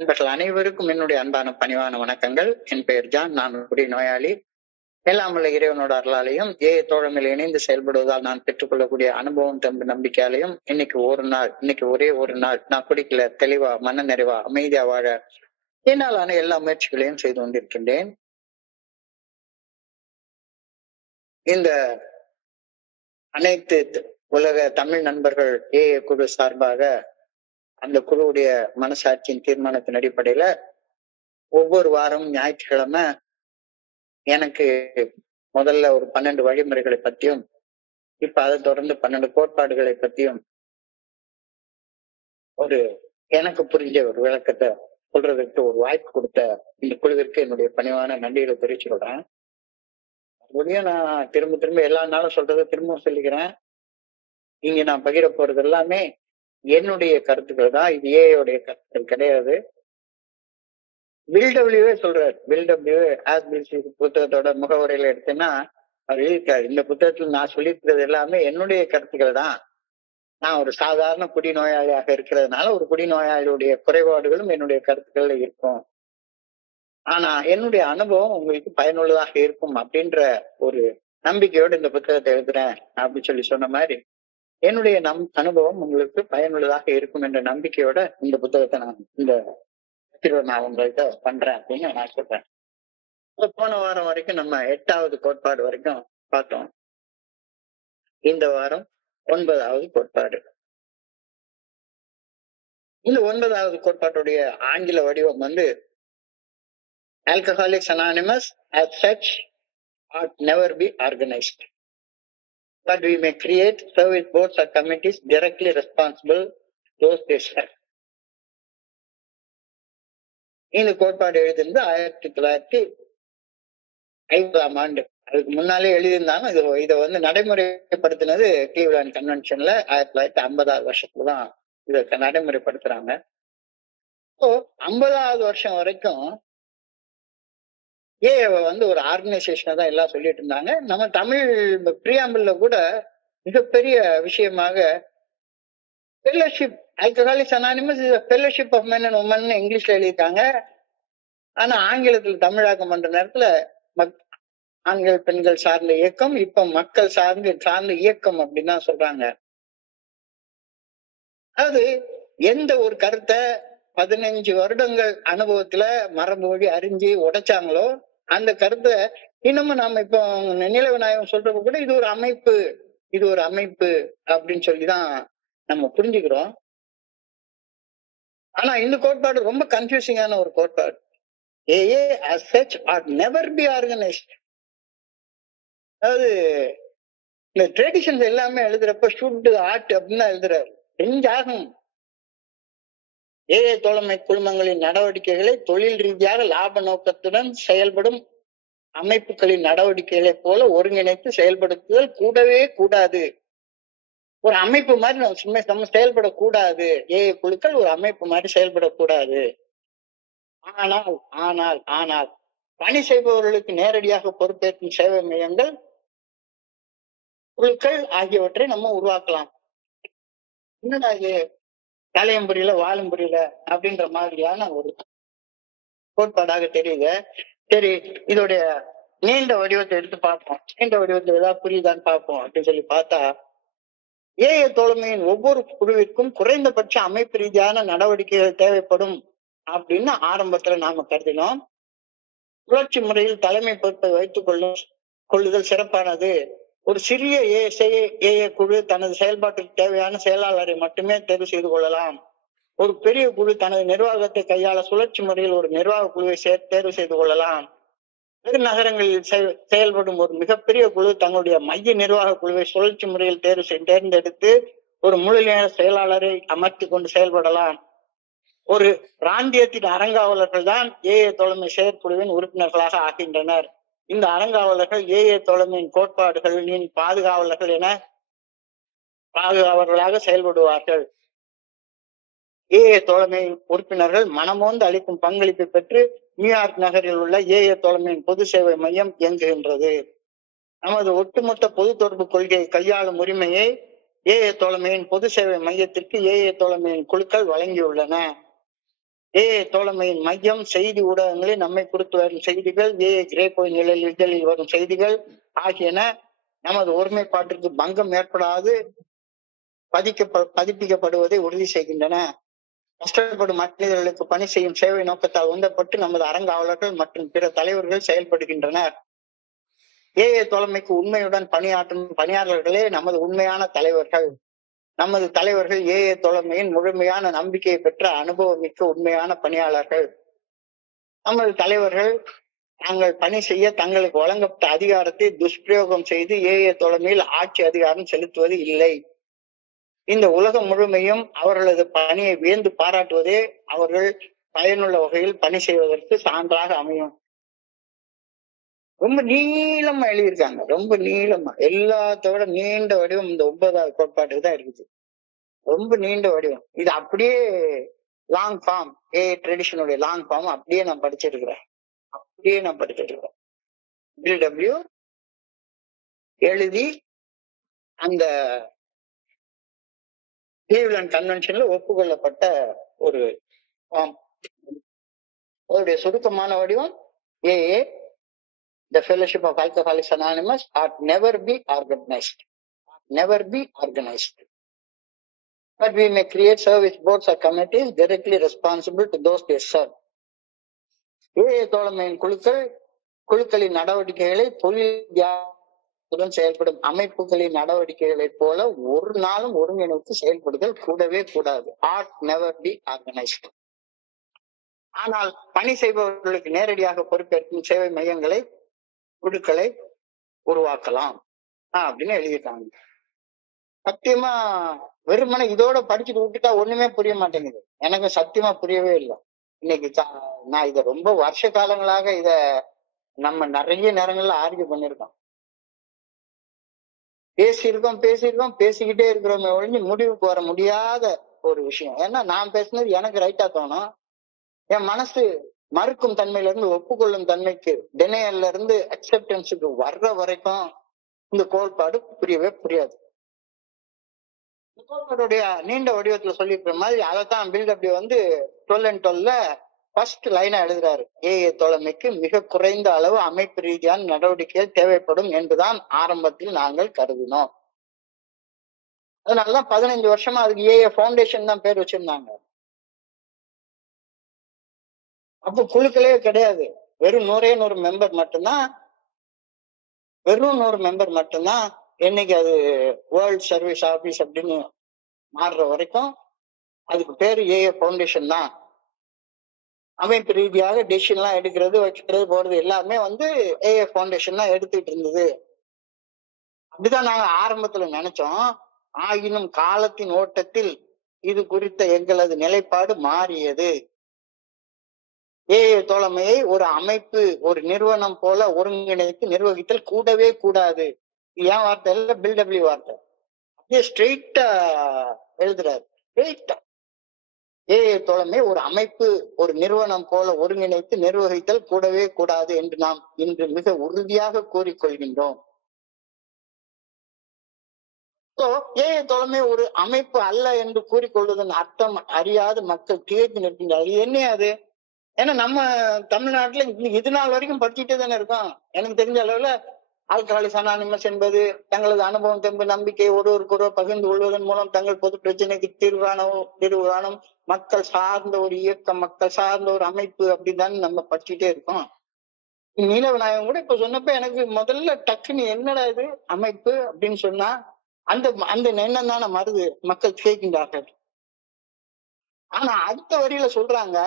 நண்பர்கள் அனைவருக்கும் என்னுடைய அன்பான பணிவான வணக்கங்கள். என் பெயர் ஜான். நான் ஒரு நோயாளி. எல்லாம் வல்ல இறைவனோட அருளாலையும் தோழமையில் இணைந்து செயல்படுவதால் நான் பெற்றுக்கொள்ளக்கூடிய அனுபவம் தம்பு நம்பிக்கையாலையும் இன்னைக்கு ஒரே ஒரு நாள் நான் குடிக்கல, தெளிவா மன நிறைவா அமைதியா வாழ என்னாலான எல்லா முயற்சிகளையும் செய்து கொண்டிருக்கின்றேன். இந்த அனைத்து உலக தமிழ் நண்பர்கள் குழு சார்பாக அந்த குழுவுடைய மனசாட்சியின் தீர்மானத்தின் அடிப்படையில ஒவ்வொரு வாரமும் ஞாயிற்றுக்கிழமை எனக்கு முதல்ல ஒரு 12 வழிமுறைகளை பத்தியும், இப்ப அதை தொடர்ந்து 12 கோட்பாடுகளை பத்தியும் ஒரு எனக்கு புரிஞ்ச ஒரு விளக்கத்தை சொல்றதுக்கு ஒரு வாய்ப்பு கொடுத்த இந்த குழுவிற்கு என்னுடைய பணிவான நன்றிகளை தெரிவிச்சுக்கிறேன். மறுபடியும் நான் திரும்ப திரும்ப எல்லா நாளும் சொல்றதை திரும்பவும் சொல்லிக்கிறேன். இங்க நான் பகிர போறது எல்லாமே என்னுடைய கருத்துக்கள் தான். இது ஏஐயோடைய கருத்துக்கள் கிடையாது. பில்டபிள்யூவே சொல்றாரு. பில்டபிள்யூ புத்தகத்தோட முகவுரையில எடுத்தேன்னா அவர் எழுதியிருக்காரு, இந்த புத்தகத்துல நான் சொல்லியிருக்கிறது எல்லாமே என்னுடைய கருத்துக்கள் தான். நான் ஒரு சாதாரண குடிநோயாளியாக இருக்கிறதுனால ஒரு குடிநோயாளியுடைய குறைபாடுகளும் என்னுடைய கருத்துக்கள்ல இருக்கும். ஆனா என்னுடைய அனுபவம் உங்களுக்கு பயனுள்ளதாக இருக்கும் அப்படின்ற ஒரு நம்பிக்கையோடு இந்த புத்தகத்தை எழுதுறேன் அப்படின்னு சொன்ன மாதிரி என்னுடைய அனுபவம் உங்களுக்கு பயனுள்ளதாக இருக்கும் என்ற நம்பிக்கையோட இந்த புத்தகத்தை நான் உங்கள்கிட்ட பண்றேன் அப்படின்னு நான் சொல்றேன். போன வாரம் வரைக்கும் நம்ம 8வது கோட்பாடு வரைக்கும் பார்த்தோம். இந்த வாரம் 9வது கோட்பாடு. இந்த 9வது கோட்பாட்டுடைய ஆங்கில வடிவம் Alcoholics Anonymous as such ought never be organized, but we may create service boards or committees directly responsible those they serve. இந்த கோட்பாடு எழுதிருந்து 1950ஆம் ஆண்டு. அதுக்கு முன்னாலே எழுதியிருந்தாங்க. இதை நடைமுறைப்படுத்தினது கிளீவ்லாந்து கன்வென்ஷன்ல 1950வது வருஷத்துலதான் இதை நடைமுறைப்படுத்துறாங்க. 50வது வருஷம் வரைக்கும் ஒரு ஆர்கனைசேஷனை தான் எல்லாம் சொல்லிட்டு இருந்தாங்க. நம்ம தமிழ் பிரியாம்பிள்ல கூட மிகப்பெரிய விஷயமாக fellowship, alcoholics anonymous is a fellowship of men and women இங்கிலீஷ்ல எழுதியிருக்காங்க. ஆனா ஆங்கிலத்தில் தமிழாக்கம் பண்ற நேரத்துல ஆண்கள் பெண்கள் சார்ந்த இயக்கம், இப்ப மக்கள் சார்ந்த இயக்கம் அப்படின்னு தான் சொல்றாங்க. அதாவது எந்த ஒரு கருத்தை 15 வருடங்கள் அனுபவத்துல மரபு வழி அறிஞ்சு உடைச்சாங்களோ அந்த கருத்தை இன்னமும் நாம இப்போ நினைவு நாயகம் சொல்றப்ப கூட இது ஒரு அமைப்பு அப்படின்னு சொல்லிதான் நம்ம புரிஞ்சுக்கிறோம். ஆனா இந்த கோட்பாடு ரொம்ப கன்ஃபியூசிங்கான ஒரு கோட்பாடு. AA as such ought never be organized. அதாவது இந்த ட்ரெடிஷன்ஸ் எல்லாமே எழுதுறப்ப ஷுட் ஆர்ட் அப்படின்னு எழுதுறாரு. செஞ்சாகும். ஏழை தோழமை குழுமங்களின் நடவடிக்கைகளை தொழில் ரீதியாக லாப நோக்கத்துடன் செயல்படும் அமைப்புகளின் நடவடிக்கைகளை போல ஒருங்கிணைத்து செயல்படுத்துதல் கூடவே கூடாது. ஒரு அமைப்பு மாதிரி நம்ம செயல்படக்கூடாது. ஏழை குழுக்கள் ஒரு அமைப்பு மாதிரி செயல்படக்கூடாது. ஆனால் ஆனால் ஆனால் பணி செய்பவர்களுக்கு நேரடியாக பொறுப்பேற்கும் சேவை மையங்கள், குழுக்கள் ஆகியவற்றை நம்ம உருவாக்கலாம். என்னடா இது தலையும் புரியல வாழும் புரியல அப்படின்ற மாதிரியான ஒரு கோட்பாடாக தெரியுது. சரி, இதோடைய நீண்ட வடிவத்தை எடுத்து பார்ப்போம். நீண்ட வடிவத்தில் ஏதாவது புரியுதான்னு பார்ப்போம் அப்படின்னு சொல்லி பார்த்தா, ஏஐ தோழமையின் ஒவ்வொரு குழுவிற்கும் குறைந்தபட்ச அமைப்பு ரீதியான நடவடிக்கைகள் தேவைப்படும் அப்படின்னு ஆரம்பத்துல நாம கருதினோம். சுழற்சி முறையில் தலைமை பொறுப்பை வைத்துக் கொள்ளுதல் சிறப்பானது. ஒரு சிறிய ஏஏ குழு தனது செயல்பாட்டுக்கு தேவையான செயலாளரை மட்டுமே தேர்வு செய்து கொள்ளலாம். ஒரு பெரிய குழு தனது நிர்வாகத்தை கையாள சுழற்சி முறையில் ஒரு நிர்வாக குழுவை தேர்வு செய்து கொள்ளலாம். பெருநகரங்களில் செயல்படும் ஒரு மிகப்பெரிய குழு தங்களுடைய மைய நிர்வாக குழுவை சுழற்சி முறையில் தேர்ந்தெடுத்து ஒரு முழு நேர செயலாளரை அமர்த்தி கொண்டு செயல்படலாம். ஒரு பிராந்தியத்தின் அறங்காவலர்கள் தான் ஏஏ தோழமை செயற்குழுவின் உறுப்பினர்களாக ஆகின்றனர். இந்த அறங்காவலர்கள் ஏஏ தோழமையின் கோட்பாடுகளின் பாதுகாவலர்களாக செயல்படுவார்கள். ஏஏ தோழமை உறுப்பினர்கள் மனமோந்து அளிக்கும் பங்களிப்பை பெற்று நியூயார்க் நகரில் உள்ள ஏஏ தோழமையின் பொது சேவை மையம் இயங்குகின்றது. நமது ஒட்டுமொத்த பொது தொடர்பு கொள்கையை கையாளும் உரிமையை ஏஏ தோழமையின் பொது சேவை மையத்திற்கு ஏஏ தோழமையின் குழுக்கள் வழங்கியுள்ளன. தோழமையின் மையம் செய்தி ஊடகங்களில் நம்மை குறித்து வரும் செய்திகள், கிரேக்கோ இதழில் வரும் செய்திகள் ஆகியன நமது ஒருமைப்பாட்டிற்கு பங்கம் ஏற்படாது பதிப்பிக்கப்படுவதை உறுதி செய்கின்றன. கஷ்டப்படும் மனிதர்களுக்கு பணி செய்யும் சேவை நோக்கத்தால் உந்தப்பட்டு நமது அறங்காவலர்கள் மற்றும் பிற தலைவர்கள் செயல்படுகின்றனர். தோழமைக்கு உண்மையுடன் பணியாற்றும் பணியாளர்களே நமது உண்மையான தலைவர்கள். நமது தலைவர்கள் தோழமையின் முழுமையான நம்பிக்கையை பெற்ற அனுபவமிக்க உண்மையான பணியாளர்கள். நமது தலைவர்கள் தாங்கள் பணி செய்ய தங்களுக்கு வழங்கப்பட்ட அதிகாரத்தை துஷ்பிரயோகம் செய்து தோழமையில் ஆட்சி அதிகாரம் செலுத்துவது இல்லை. இந்த உலகம் முழுமையும் அவர்களது பணியை வியந்து பாராட்டுவதே அவர்கள் பயனுள்ள வகையில் பணி செய்வதற்கு சான்றாக அமையும். ரொம்ப நீளமா எழுதியிருக்காங்க, ரொம்ப நீளமா, எல்லாத்தோட நீண்ட வடிவம் இந்த 9வது கோட்பாட்டுக்கு தான் இருக்குது. ரொம்ப நீண்ட வடிவம். இது அப்படியே லாங் ஃபார்ம், ட்ரெடிஷனுடைய லாங் ஃபார்ம் அப்படியே நான் படிச்சிருக்கிறேன். பில்டபிள்யூ எழுதி அந்த கிளீவ்லாந்து கன்வென்ஷன்ல ஒப்புக்கொள்ளப்பட்ட ஒரு ஃபார்ம். அதோடைய சுருக்கமான வடிவம் The Fellowship of Alcoholics Anonymous ought never be organized. But we may create service boards or committees directly responsible to those they serve. தோழமையின் குழுக்களின் நடவடிக்கைகளை தொழில் செயல்படும் அமைப்புகளின் நடவடிக்கைகளைப் போல ஒரு நாளும் ஒருங்கிணைத்து செயல்படுதல் கூடவே கூடாது. ought never be organized. ஆனால் பணி செய்பவர்களுக்கு நேரடியாக பொறுப்பேற்கும் சேவை மையங்களை குழுக்களை உருவாக்கலாம் அப்படின்னு எழுதிட்டாங்க. சத்தியமா வெறுமனை இதோட படிச்சுட்டு விட்டுட்டா ஒண்ணுமே புரிய மாட்டேங்குது. எனக்கு சத்தியமா புரியவே இல்லை. இன்னைக்கு நான் இத ரொம்ப வருஷ காலங்களாக இத நம்ம நிறைய நேரங்கள்ல ஆர்கியூ பண்ணிருக்கோம், பேசிக்கிட்டே இருக்கிறோமே ஒழிஞ்சு முடிவுக்கு வர முடியாத ஒரு விஷயம். ஏன்னா நான் பேசுனது எனக்கு ரைட்டா தோணும், என் மனசு மறுக்கும் தன்மையில இருந்து ஒப்புக்கொள்ளும் தன்மைக்கு, டினையல்ல இருந்து அக்செப்டன்ஸுக்கு வர்ற வரைக்கும் இந்த கோட்பாடு புரியவே புரியாது. கோட்பாடுடைய நீண்ட வடிவத்துல சொல்லியிருக்கிற மாதிரி அதைத்தான் பில்டபிள்யூ 12 and 12ல ஃபர்ஸ்ட் லைனா எழுதுறாரு. தோழமைக்கு மிக குறைந்த அளவு அமைப்பு ரீதியான நடவடிக்கைகள் தேவைப்படும் என்றுதான் ஆரம்பத்தில் நாங்கள் கருதினோம். அதனாலதான் 15 வருஷமா அதுக்கு ஃபவுண்டேஷன் தான் பேர் வச்சிருந்தாங்க. அப்போ குழுக்களே கிடையாது, வெறும் 100 மெம்பர் மட்டும்தான். என்னைக்கு அது வேர்ல்ட் சர்வீஸ் ஆபீஸ் அப்படின்னு மாறுற வரைக்கும் அதுக்கு பேரு ஃபவுண்டேஷன் தான். அமைப்பு ரீதியாக டெசிஷன் எல்லாம் எடுக்கிறது, வைக்கிறது, போடுறது எல்லாமே ஃபவுண்டேஷன் தான் எடுத்துட்டு இருந்தது. அப்படிதான் நாங்க ஆரம்பத்துல நினைச்சோம். ஆயினும் காலத்தின் ஓட்டத்தில் இது குறித்த எங்களது நிலைப்பாடு மாறியது. தோழமையை ஒரு அமைப்பு, ஒரு நிறுவனம் போல ஒருங்கிணைத்து நிர்வகித்தல் கூடவே கூடாது. ஏன் வார்த்தை இல்ல, பில்டபிள்யூ வார்த்தை. அப்படியே ஸ்ட்ரெயிட்டா எழுதுறாரு. தோழமை ஒரு அமைப்பு, ஒரு நிறுவனம் போல ஒருங்கிணைத்து நிர்வகித்தல் கூடவே கூடாது என்று நாம் இன்று மிக உறுதியாக கூறிக்கொள்கின்றோம். தோழமை ஒரு அமைப்பு அல்ல என்று கூறிக்கொள்வதன் அர்த்தம் அறியாத மக்கள் திகைத்து நிற்கின்றார்கள். என்ன அது? ஏன்னா நம்ம தமிழ்நாட்டுல இது நாள் வரைக்கும் படிச்சுட்டே தானே இருக்கோம். எனக்கு தெரிஞ்ச அளவுல ஆல்கஹாலிக்ஸ் அனானிமஸ் என்பது தங்களது அனுபவம், தெம்பு, நம்பிக்கை ஒருவருக்கொருவர் பகிர்ந்து கொள்வதன் மூலம் தங்கள் பொது பிரச்சனைக்கு தீர்வு காணும் மக்கள் சார்ந்த ஒரு இயக்கம், மக்கள் சார்ந்த ஒரு அமைப்பு அப்படின்னு நம்ம படிச்சுட்டே இருக்கோம். நீலவிநாயகம் கூட இப்ப சொன்னப்ப எனக்கு முதல்ல டக்குன்னு என்னடா இது அமைப்பு அப்படின்னு சொன்னா அந்த எண்ணம் தானே மருது, மக்கள் கேட்கின்றார்கள். ஆனா அடுத்த வரியில சொல்றாங்க,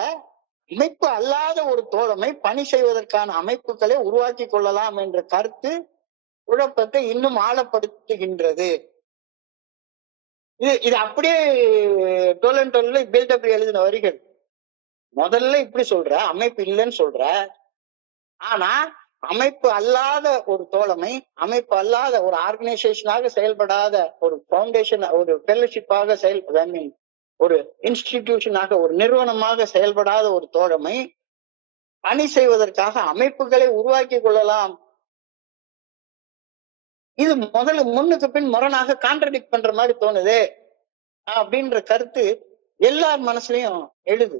அமைப்பு அல்லாத ஒரு தோழமை பணி செய்வதற்கான அமைப்புகளை உருவாக்கி கொள்ளலாம் என்ற கருத்து குழப்பத்தை இன்னும் ஆழப்படுத்துகின்றது. இது அப்படியே 12 and 12ல பில்டபிள்யூ எழுதின வரிகள். முதல்ல இப்படி சொல்ற, அமைப்பு இல்லைன்னு சொல்ற. ஆனா அமைப்பு அல்லாத ஒரு தோழமை, அமைப்பு அல்லாத ஒரு ஆர்கனைசேஷனாக செயல்படாத ஒரு ஃபவுண்டேஷன், ஒரு ஃபெல்லோஷிப்பாக ஒரு இன்ஸ்டிடியூஷனாக, ஒரு நிறுவனமாக செயல்படாத ஒரு தோழமை பணி செய்வதற்காக அமைப்புகளை உருவாக்கி கொள்ளலாம். இது முதல்ல முன்னுக்கு பின் முரணாக கான்ட்ரடிக்ட் பண்ற மாதிரி தோணுது அப்படின்ற கருத்து எல்லார் மனசுலயும் எழுது.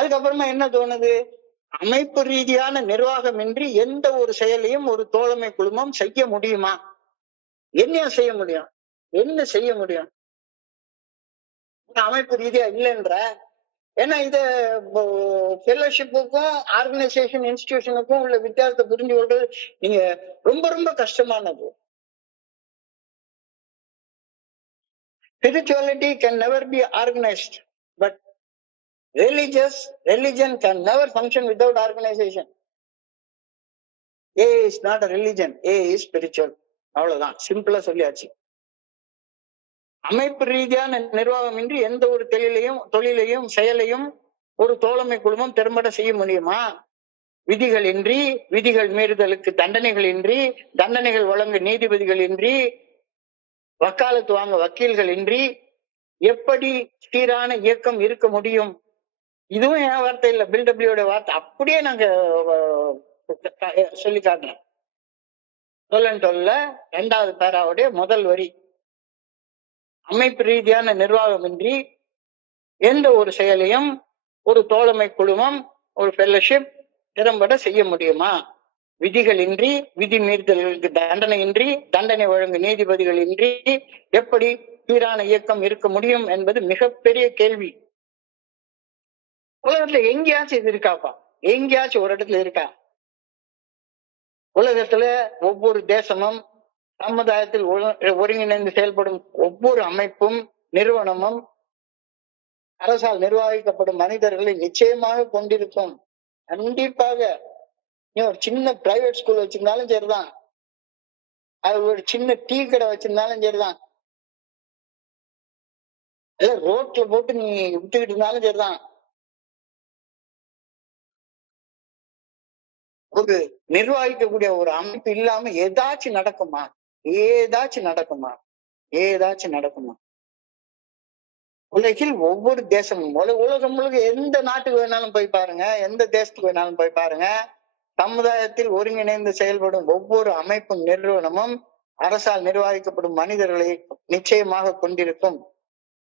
அதுக்கப்புறமா என்ன தோணுது, அமைப்பு ரீதியான நிர்வாகமின்றி எந்த ஒரு செயலையும் ஒரு தோழமை குழுமம் செய்ய முடியுமா? என்ன செய்ய முடியும்? என்ன செய்ய முடியும்? அமைப்பு ரீதியா இல்லைன்ற. ஏன்னா இது ஃபெல்லோஷிப்புக்கும் ஆர்கனைசேஷன் இன்ஸ்டிடியூஷனுக்கும் உள்ள வித்தியாசத்தை புரிஞ்சு கொள்றது நீங்க ரொம்ப ரொம்ப கஷ்டமானது. Spirituality can never be organized, but religion can never function without organization. A is not a religion, A is spiritual. அவ்வளவுதான், சிம்பிளா சொல்லியாச்சு. அமைப்பு ரீதியான நிர்வாகம் இன்றி எந்த ஒரு தொழிலையும் செயலையும் ஒரு தோழமை குழுமம் திறம்பட செய்ய முடியுமா? விதிகள் இன்றி, விதிகள் மீறுதலுக்கு தண்டனைகள் இன்றி, தண்டனைகள் வழங்க நீதிபதிகள் இன்றி, வக்காலத்து வாங்க வக்கீல்கள் இன்றி எப்படி சீரான இயக்கம் இருக்க முடியும்? இதுவும் என் வார்த்தை இல்ல, பில்டபிள்யூட வார்த்தை. அப்படியே நாங்க சொல்லி காட்டணும். சொல்ல 2வது பேராவுடைய முதல் வரி, அமைப்பு ரீதியான நிர்வாகமின்றி எந்த ஒரு செயலையும் ஒரு தோழமை குழுமம், ஒரு ஃபெல்லோஷிப் திறம்பட செய்ய முடியுமா? விதிகள் இன்றி, விதி மீறுதல்களுக்கு தண்டனை இன்றி, தண்டனை வழங்கு நீதிபதிகள் இன்றி எப்படி சீரான இயக்கம் இருக்க முடியும் என்பது மிகப்பெரிய கேள்வி. உலகத்துல எங்கேயாச்சும் இது இருக்காப்பா? எங்கேயாச்சும் ஒரு இடத்துல இருக்கா? உலகத்துல ஒவ்வொரு தேசமும், சமுதாயத்தில் ஒருங்கிணைந்து செயல்படும் ஒவ்வொரு அமைப்பும், நிறுவனமும், அரசால் நிர்வகிக்கப்படும் மனிதர்களை நிச்சயமாக கொண்டிருக்கும். கண்டிப்பாக. நீ ஒரு சின்ன பிரைவேட் ஸ்கூல் வச்சிருந்தாலும் சரிதான், அது ஒரு சின்ன டீ கடை வச்சிருந்தாலும் சரிதான், இல்ல ரோட்ல போட்டு நீ விட்டுக்கிட்டு இருந்தாலும் சரிதான், ஒரு நிர்வகிக்கக்கூடிய ஒரு அமைப்பு இல்லாம ஏதாச்சும் நடக்குமா? ஏதாச்சும் நடக்குமா? ஏதாச்சும் நடக்குமா? உலகில் ஒவ்வொரு தேசமும், உலகம் முழுக்க எந்த நாட்டுக்கு வேணாலும் போய் பாருங்க, எந்த தேசத்துக்கு வேணாலும் போய் பாருங்க, சமுதாயத்தில் ஒருங்கிணைந்து செயல்படும் ஒவ்வொரு அமைப்பும் நிறுவனமும் அரசால் நிர்வகிக்கப்படும் மனிதர்களை நிச்சயமாக கொண்டிருக்கும்.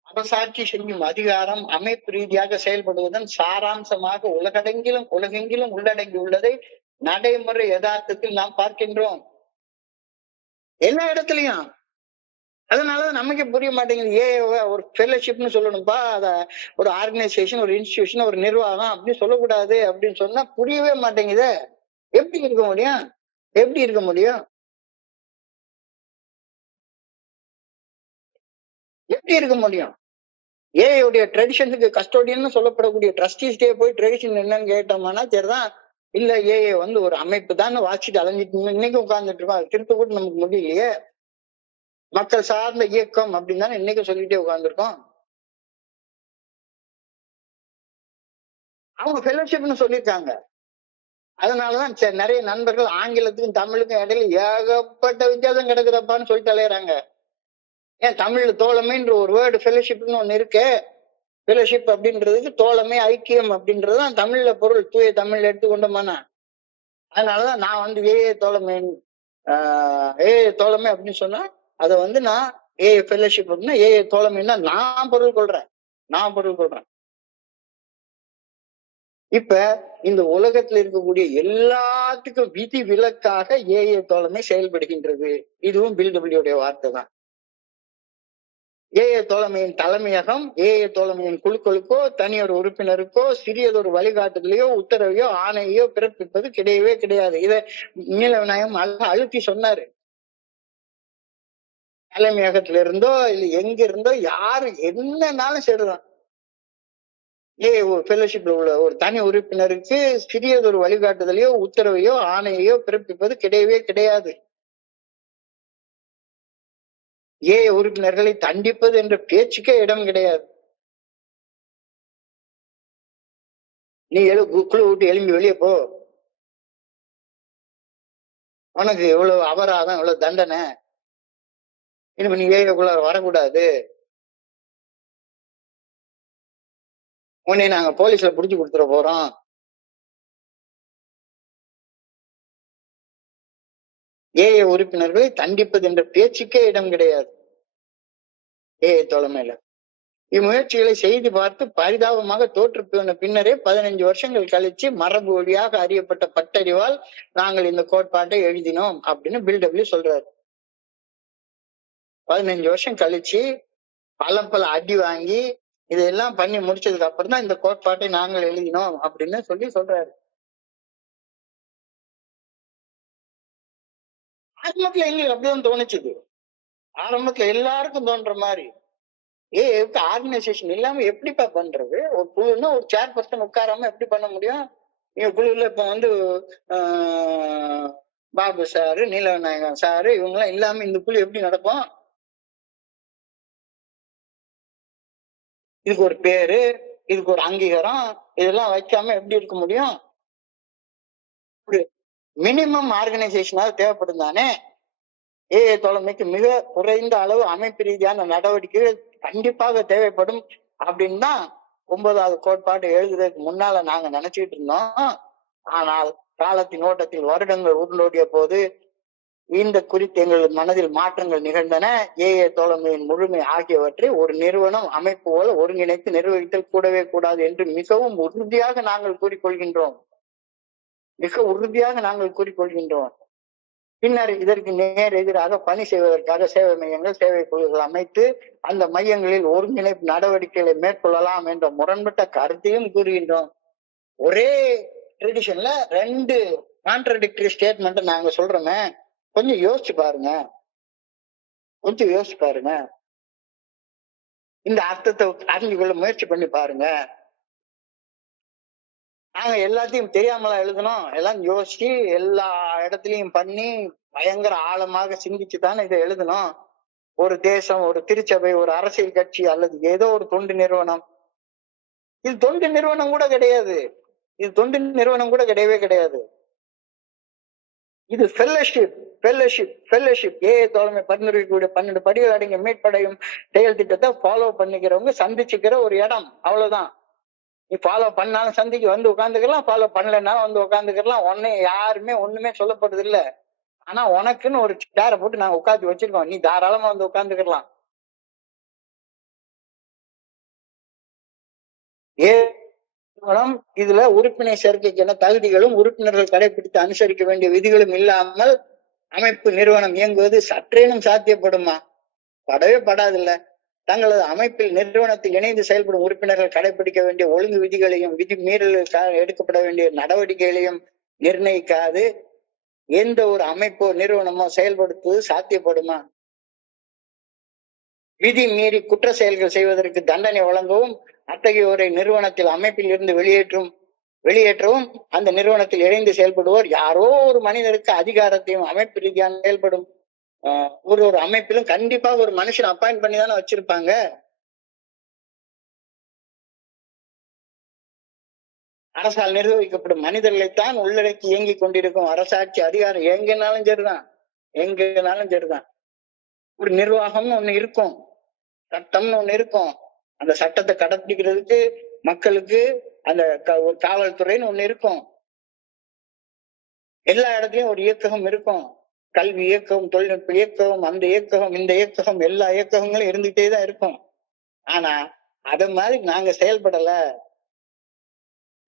அரசாட்சி செய்யும் அதிகாரம் அமைப்பு ரீதியாக செயல்படுவதன் சாராம்சமாக உலகெங்கிலும் உள்ளடங்கி உள்ளதை நடைமுறை யதார்த்தத்தில் நாம் பார்க்கின்றோம், எல்லா இடத்துலயும். அதனாலதான் நமக்கே புரிய மாட்டேங்குது. ஒரு ஃபெல்லோஷிப்னு சொல்லணும்பா, அத ஒரு ஆர்கனைசேஷன், ஒரு இன்ஸ்டிடியூஷன், ஒரு நிர்வாகம் அப்படின்னு சொல்லக்கூடாது அப்படின்னு சொன்னா புரியவே மாட்டேங்குது. எப்படி இருக்க முடியும்? எப்படி இருக்க முடியும்? எப்படி இருக்க முடியும்? ஏஐடைய ட்ரெடிஷனுக்கு கஸ்டோடியன் சொல்லப்படக்கூடிய ட்ரஸ்டீஸ்டே போய் ட்ரெடிஷன் என்னன்னு கேட்டோம்னா சரிதான், இல்ல ஏஐ ஒரு அமைப்பு தான் வாசிட்டு அலைஞ்சிட்டு இன்னைக்கு உட்கார்ந்துட்டு இருக்கோம், அது திருத்த கூட நமக்கு முடியலையே. மக்கள் சார்ந்த இயக்கம் அப்படின்னு தானே இன்னைக்கு சொல்லிட்டே உட்கார்ந்துருக்கோம். அவங்க ஃபெல்லோஷிப்னு சொல்லியிருக்காங்க. அதனாலதான் நிறைய நண்பர்கள் ஆங்கிலத்துக்கும் தமிழுக்கும் இடையில ஏகப்பட்ட வித்தியாசம் கிடக்குதப்பான்னு சொல்லிட்டு அலையறாங்க. ஏன் தமிழ்ல தோழமைன்ற ஒரு வேர்டு ஃபெல்லோஷிப்னு ஒண்ணு இருக்கு. ஃபெல்லோஷிப் அப்படின்றதுக்கு தோழமை, ஐக்கியம் அப்படின்றதுதான் தமிழ்ல பொருள். தூய தமிழ்ல எடுத்துக்கொண்டோமானா. அதனாலதான் நான் ஏஏ தோழமை தோழமை அப்படின்னு சொன்னா அதை நான் ஏஏ ஃபெல்லோஷிப் அப்படின்னா ஏஏ தோழமைன்னா நான் பொருள் கொள்றேன். இப்ப இந்த உலகத்துல இருக்கக்கூடிய எல்லாத்துக்கும் விதி விலக்காக ஏஏ தோழமை செயல்படுகின்றது. இதுவும் பில்டபிள்யூடைய வார்த்தை தான். ஏஏ தோழமையின் தலைமையகம் ஏஏ தோழமையின் குழுக்களுக்கோ தனியொரு உறுப்பினருக்கோ சிறியதொரு வழிகாட்டுதலையோ உத்தரவையோ ஆணையோ பிறப்பிப்பது கிடையவே கிடையாது. இதை நீலவிநாயகம் அழுத்தி சொன்னாரு. தலைமையகத்துல இருந்தோ இல்ல எங்க இருந்தோ யாரு என்னன்னாலும் சரிதான், ஃபெல்லோஷிப்ல உள்ள ஒரு தனி உறுப்பினருக்கு சிறியதொரு வழிகாட்டுதலையோ உத்தரவையோ ஆணையோ பிறப்பிப்பது கிடையவே கிடையாது. உறுப்பினர்களை தண்டிப்பது என்ற பேச்சுக்கே இடம் கிடையாது. நீ குழு விட்டு எழும்பி வெளியே போ, உனக்கு இவ்வளவு அபராதம், இவ்வளவு தண்டனை, இனிமே நீ ஏஐக்குள்ளார வரக்கூடாது, உன்னை நாங்க போலீஸ்ல புடிச்சு கொடுத்துட போறோம், ஏஐ உறுப்பினர்களை தண்டிப்பது என்ற பேச்சுக்கே இடம் கிடையாது ஏஐ தலைமையில. இம்முயற்சிகளை செய்து பார்த்து பரிதாபமாக தோற்று போன பின்னரே 15 வருஷங்கள் கழிச்சு மரபு வழியாக அறியப்பட்ட பட்டறிவால் நாங்கள் இந்த கோட்பாட்டை எழுதினோம் அப்படின்னு பில்டபிள்யூ சொல்றாரு. 15 வருஷம் கழிச்சு பல அடி வாங்கி இதெல்லாம் பண்ணி முடிச்சதுக்கு அப்புறம் தான் இந்த கோட்பாட்டை நாங்கள் எழுதினோம் அப்படின்னு சொல்றாரு. ஆரம்பத்துல எங்களுக்கு அப்படிதான் தோணுச்சுது. ஆரம்பத்துல எல்லாருக்கும் தோன்ற மாதிரி ஆர்கனைசேஷன் இல்லாம எப்படிப்பா பண்றது? ஒரு குழுன்னா ஒரு சேர் பர்சன் உட்காராம எப்படி பண்ண முடியும்? நீங்க குழுல இப்ப பாபு சாரு, நீலநாயகன் சாரு இவங்க எல்லாம் இல்லாம இந்த குழு எப்படி நடக்கும்? இதுக்கு ஒரு பேரு, இதுக்கு ஒரு அங்கீகாரம், இதெல்லாம் வைக்காம எப்படி இருக்க முடியும்? மினிமம் ஆர்கனைசேஷனாவது தேவைப்படும் தானே. தலைமைக்கு மிக குறைந்த அளவு அமைப்பு ரீதியான நடவடிக்கைகள் கண்டிப்பாக தேவைப்படும் அப்படின்னு தான் 9வது கோட்பாடு எழுதுறதுக்கு முன்னால நாங்க நினைச்சுட்டு இருந்தோம். ஆனால் காலத்தின் ஓட்டத்தில் வருடங்கள் உருண்டோடிய போது இந்த குறித்து எங்கள் மனதில் மாற்றங்கள் நிகழ்ந்தன. தோழமையின் முழுமை ஆகியவற்றை ஒரு நிறுவனம் அமைப்பு போல ஒருங்கிணைத்து நிர்வகித்தல் கூடவே கூடாது என்று மிகவும் உறுதியாக நாங்கள் கூறிக்கொள்கின்றோம். பின்னர் இதற்கு நேர் எதிராக பணி செய்வதற்காக சேவை மையங்கள், சேவை குழுக்கள் அமைத்து அந்த மையங்களில் ஒருங்கிணைப்பு நடவடிக்கைகளை மேற்கொள்ளலாம் என்ற முரண்பட்ட கருத்தையும் கூறுகின்றோம். ஒரே ட்ரெடிஷன்ல 2 கான்ட்ரடிக்டரி ஸ்டேட்மெண்ட் நாங்க சொல்றோமே, கொஞ்சம் யோசிச்சு பாருங்க. இந்த அர்த்தத்தை அறிஞ்சு கொள்ள முயற்சி பண்ணி பாருங்க. நாங்க எல்லாத்தையும் தெரியாமலா எழுதணும்? எல்லாம் யோசிச்சு எல்லா இடத்துலயும் பண்ணி பயங்கர ஆழமாக சிந்திச்சுதானே இதை எழுதணும். ஒரு தேசம், ஒரு திருச்சபை, ஒரு அரசியல் கட்சி அல்லது ஏதோ ஒரு தொண்டு நிறுவனம், இது தொண்டு நிறுவனம் கூட கிடையாது. கிடையவே கிடையாது. இது ஃபெல்லோஷிப். தோழமை பரிந்துரைக்கக்கூடிய 12 படிகள் அடங்கிய மீட்படையும் செயல் திட்டத்தை ஃபாலோ பண்ணிக்கிறவங்க சந்திச்சுக்கிற ஒரு இடம், அவ்வளவுதான். நீ ஃபாலோ பண்ணாலும் சந்திக்கு வந்து உட்காந்துக்கலாம், ஃபாலோ பண்ணலன்னாலும் வந்து உட்காந்துக்கலாம். யாருமே ஒண்ணுமே சொல்லப்படுது இல்ல. ஆனா உனக்குன்னு ஒரு சேரை போட்டு நாங்க உட்காந்து வச்சிருக்கோம், நீ தாராளமா வந்து உட்காந்துக்கலாம். இதுல உறுப்பினர் சேர்க்கைக்கான தகுதிகளும் உறுப்பினர்கள் கடைபிடித்து அனுசரிக்க வேண்டிய விதிகளும் இல்லாமல் அமைப்பு நிறுவனம் இயங்குவது சற்றேனும் சாத்தியப்படுமா? படவே படாதில்ல. தங்களது அமைப்பில் நிறுவனத்தில் இணைந்து செயல்படும் உறுப்பினர்கள் கடைபிடிக்க வேண்டிய ஒழுங்கு விதிகளையும் விதி மீறலுக்காக எடுக்கப்பட வேண்டிய நடவடிக்கைகளையும் நிர்ணயிக்காது எந்த ஒரு அமைப்போ நிறுவனமோ செயல்படுத்துவது சாத்தியப்படுமா? விதி மீறி குற்ற செயல்கள் செய்வதற்கு தண்டனை வழங்கவும் அத்தகையோரை நிறுவனத்தில் அமைப்பில் இருந்து வெளியேற்றவும் அந்த நிறுவனத்தில் இணைந்து செயல்படுவோர் யாரோ ஒரு மனிதருக்கு அதிகாரத்தையும் அமைப்பு ரீதியான செயல்படும் ஒரு அமைப்பிலும் கண்டிப்பாக ஒரு மனுஷன் அப்பாயிண்ட் பண்ணி தானே வச்சிருப்பாங்க. அரசால் நிர்வகிக்கப்படும் மனிதர்களைத்தான் உள்ளடக்கி இயங்கி கொண்டிருக்கும் அரசாட்சி அதிகாரம் எங்கனாலும் சரிதான். ஒரு நிர்வாகம்னு ஒண்ணு இருக்கும், சட்டம்னு ஒண்ணு இருக்கும். அந்த சட்டத்தை கடைபிடிக்கிறதுக்கு மக்களுக்கு அந்த காவல்துறைன்னு ஒண்ணு இருக்கும். எல்லா இடத்துலயும் ஒரு இயக்ககம் இருக்கும். கல்வி இயக்கம், தொழில்நுட்ப இயக்கம், அந்த இயக்கம், இந்த இயக்கம், எல்லா இயக்கங்களும் இருந்துகிட்டே தான் இருக்கும். ஆனா அத மாதிரி நாங்க செயல்படல.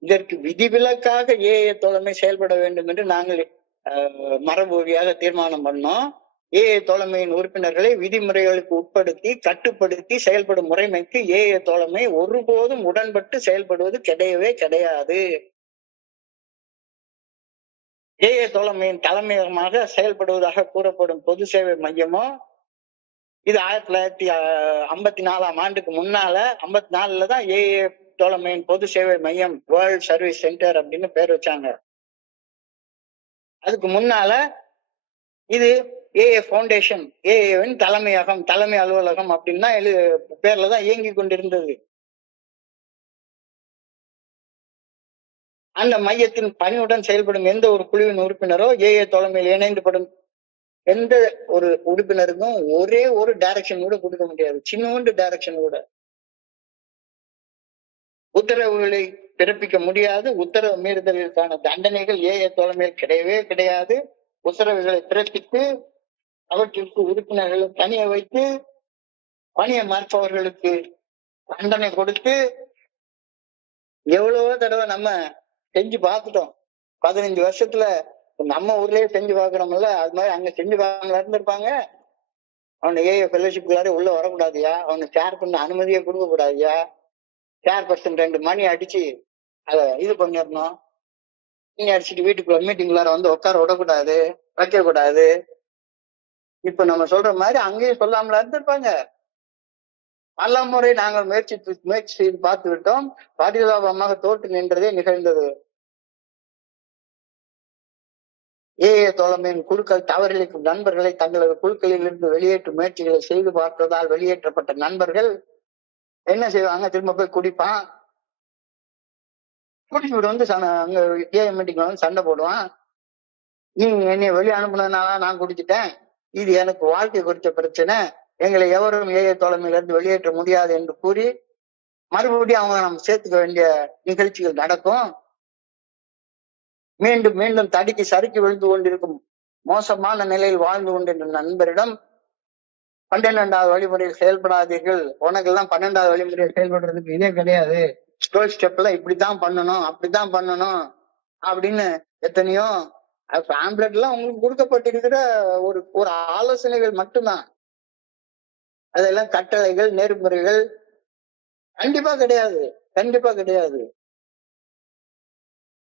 இதற்கு விதிவிலக்காக தோழமை செயல்பட வேண்டும் என்று நாங்கள் மரபு வழியாக தீர்மானம் பண்ணோம். தோழமையின் உறுப்பினர்களை விதிமுறைகளுக்கு உட்படுத்தி கட்டுப்படுத்தி செயல்படும் முறைமைக்கு தோழமை ஒருபோதும் உடன்பட்டு செயல்படுவது கிடையவே கிடையாது. தோழமையின் தலைமையகமாக செயல்படுவதாக கூறப்படும் பொது சேவை மையமோ இது 1954ஆம் ஆண்டுக்கு முன்னால 54ல தான் தோழமையின் பொது சேவை மையம் வேர்ல்ட் சர்வீஸ் சென்டர் அப்படின்னு பேர் வச்சாங்க. அதுக்கு முன்னால இது ஃபவுண்டேஷன், தலைமையகம், தலைமை அலுவலகம் அப்படின்னா பேர்லதான் இயங்கி கொண்டிருந்தது. அந்த மையத்தின் பணியுடன் செயல்படும் எந்த ஒரு குழுவின் உறுப்பினரோ தோழமையில் இணைந்துபடும் எந்த ஒரு உறுப்பினருக்கும் ஒரே ஒரு டைரக்ஷன் கூட கொடுக்க முடியாது. சின்னோண்டு டைரக்ஷன் கூட. உத்தரவுகளை பிறப்பிக்க முடியாது. உத்தரவு மீறுதலுக்கான தண்டனைகள் தோழமையில் கிடையவே கிடையாது. உத்தரவுகளை பிறப்பித்து அவற்றிற்கு உறுப்பினர்களை பணிய வைத்து பணியை மறுப்பவர்களுக்கு தண்டனை கொடுத்து எவ்வளவோ தடவை நம்ம செஞ்சு பார்த்துட்டோம். 15 வருஷத்துல நம்ம ஊர்லயே செஞ்சு பார்க்கணும்ல, அது மாதிரி அங்க செஞ்சு பார்க்கல இருந்திருப்பாங்க. அவனை ஏஐ ஃபெல்லோஷிப்குள்ளார உள்ள வரக்கூடாதுயா, அவனை ஷேர் பண்ண அனுமதியே கொடுக்க கூடாதுயா, ஷேர் பர்சன் 2 மணி அடிச்சு அத இது பண்ணிடணும், நீங்க அடிச்சுட்டு வீட்டுக்குள்ள மீட்டிங்குள்ளார வந்து உட்கார விடக்கூடாது, வைக்க கூடாது. இப்ப நம்ம சொல்ற மாதிரி அங்கேயும் சொல்லாமல இருந்திருப்பாங்க. பல முறை நாங்கள் முயற்சி செய்து பார்த்து விட்டோம். பரிதாபமாக தோற்று நின்றதே நிகழ்ந்தது. ஏஏ தோழமையின் குழுக்கள் தவறிழைக்கும் நண்பர்களை தங்களது குழுக்களில் இருந்து வெளியேற்றும் முயற்சிகளை செய்து பார்த்ததால் வெளியேற்றப்பட்ட நண்பர்கள் என்ன செய்வாங்க, திரும்ப போய் குடிப்பான், குடிச்சுட்டு வந்து அங்க ஏஐ மீட்டிங்ல வந்து சண்டை போடுவான். நீ என்னை வெளியே அனுப்புனதுனால நான் குடிச்சிட்டேன், இது எனக்கு வாழ்க்கை குறித்த பிரச்சனை, எங்களை எவரும் ஏஐ தோழமையில இருந்து வெளியேற்ற முடியாது என்று கூறி மறுபடியும் அவங்க நம்ம சேர்த்துக்க வேண்டிய நிகழ்ச்சிகள் நடக்கும். மீண்டும் மீண்டும் தடிக்கு சறுக்கி விழுந்து கொண்டிருக்கும் மோசமான நிலையில் வாழ்ந்து கொண்டிருந்த நண்பரிடம் 12வது வழிமுறையில் செயல்படாதீர்கள், உனக்கு எல்லாம் 12வது வழிமுறையில் செயல்படுறதுக்கு இதே கிடையாது, 12 ஸ்டெப்ல இப்படித்தான் பண்ணணும் அப்படித்தான் பண்ணணும் அப்படின்னு எத்தனையோ பேம்ப்ளெட்லாம் உங்களுக்கு கொடுக்கப்பட்டிருக்கிற ஒரு ஒரு ஆலோசனைகள் மட்டும்தான். அதெல்லாம் கட்டளைகள் நெறிமுறைகள் கண்டிப்பா கிடையாது, கண்டிப்பா கிடையாது.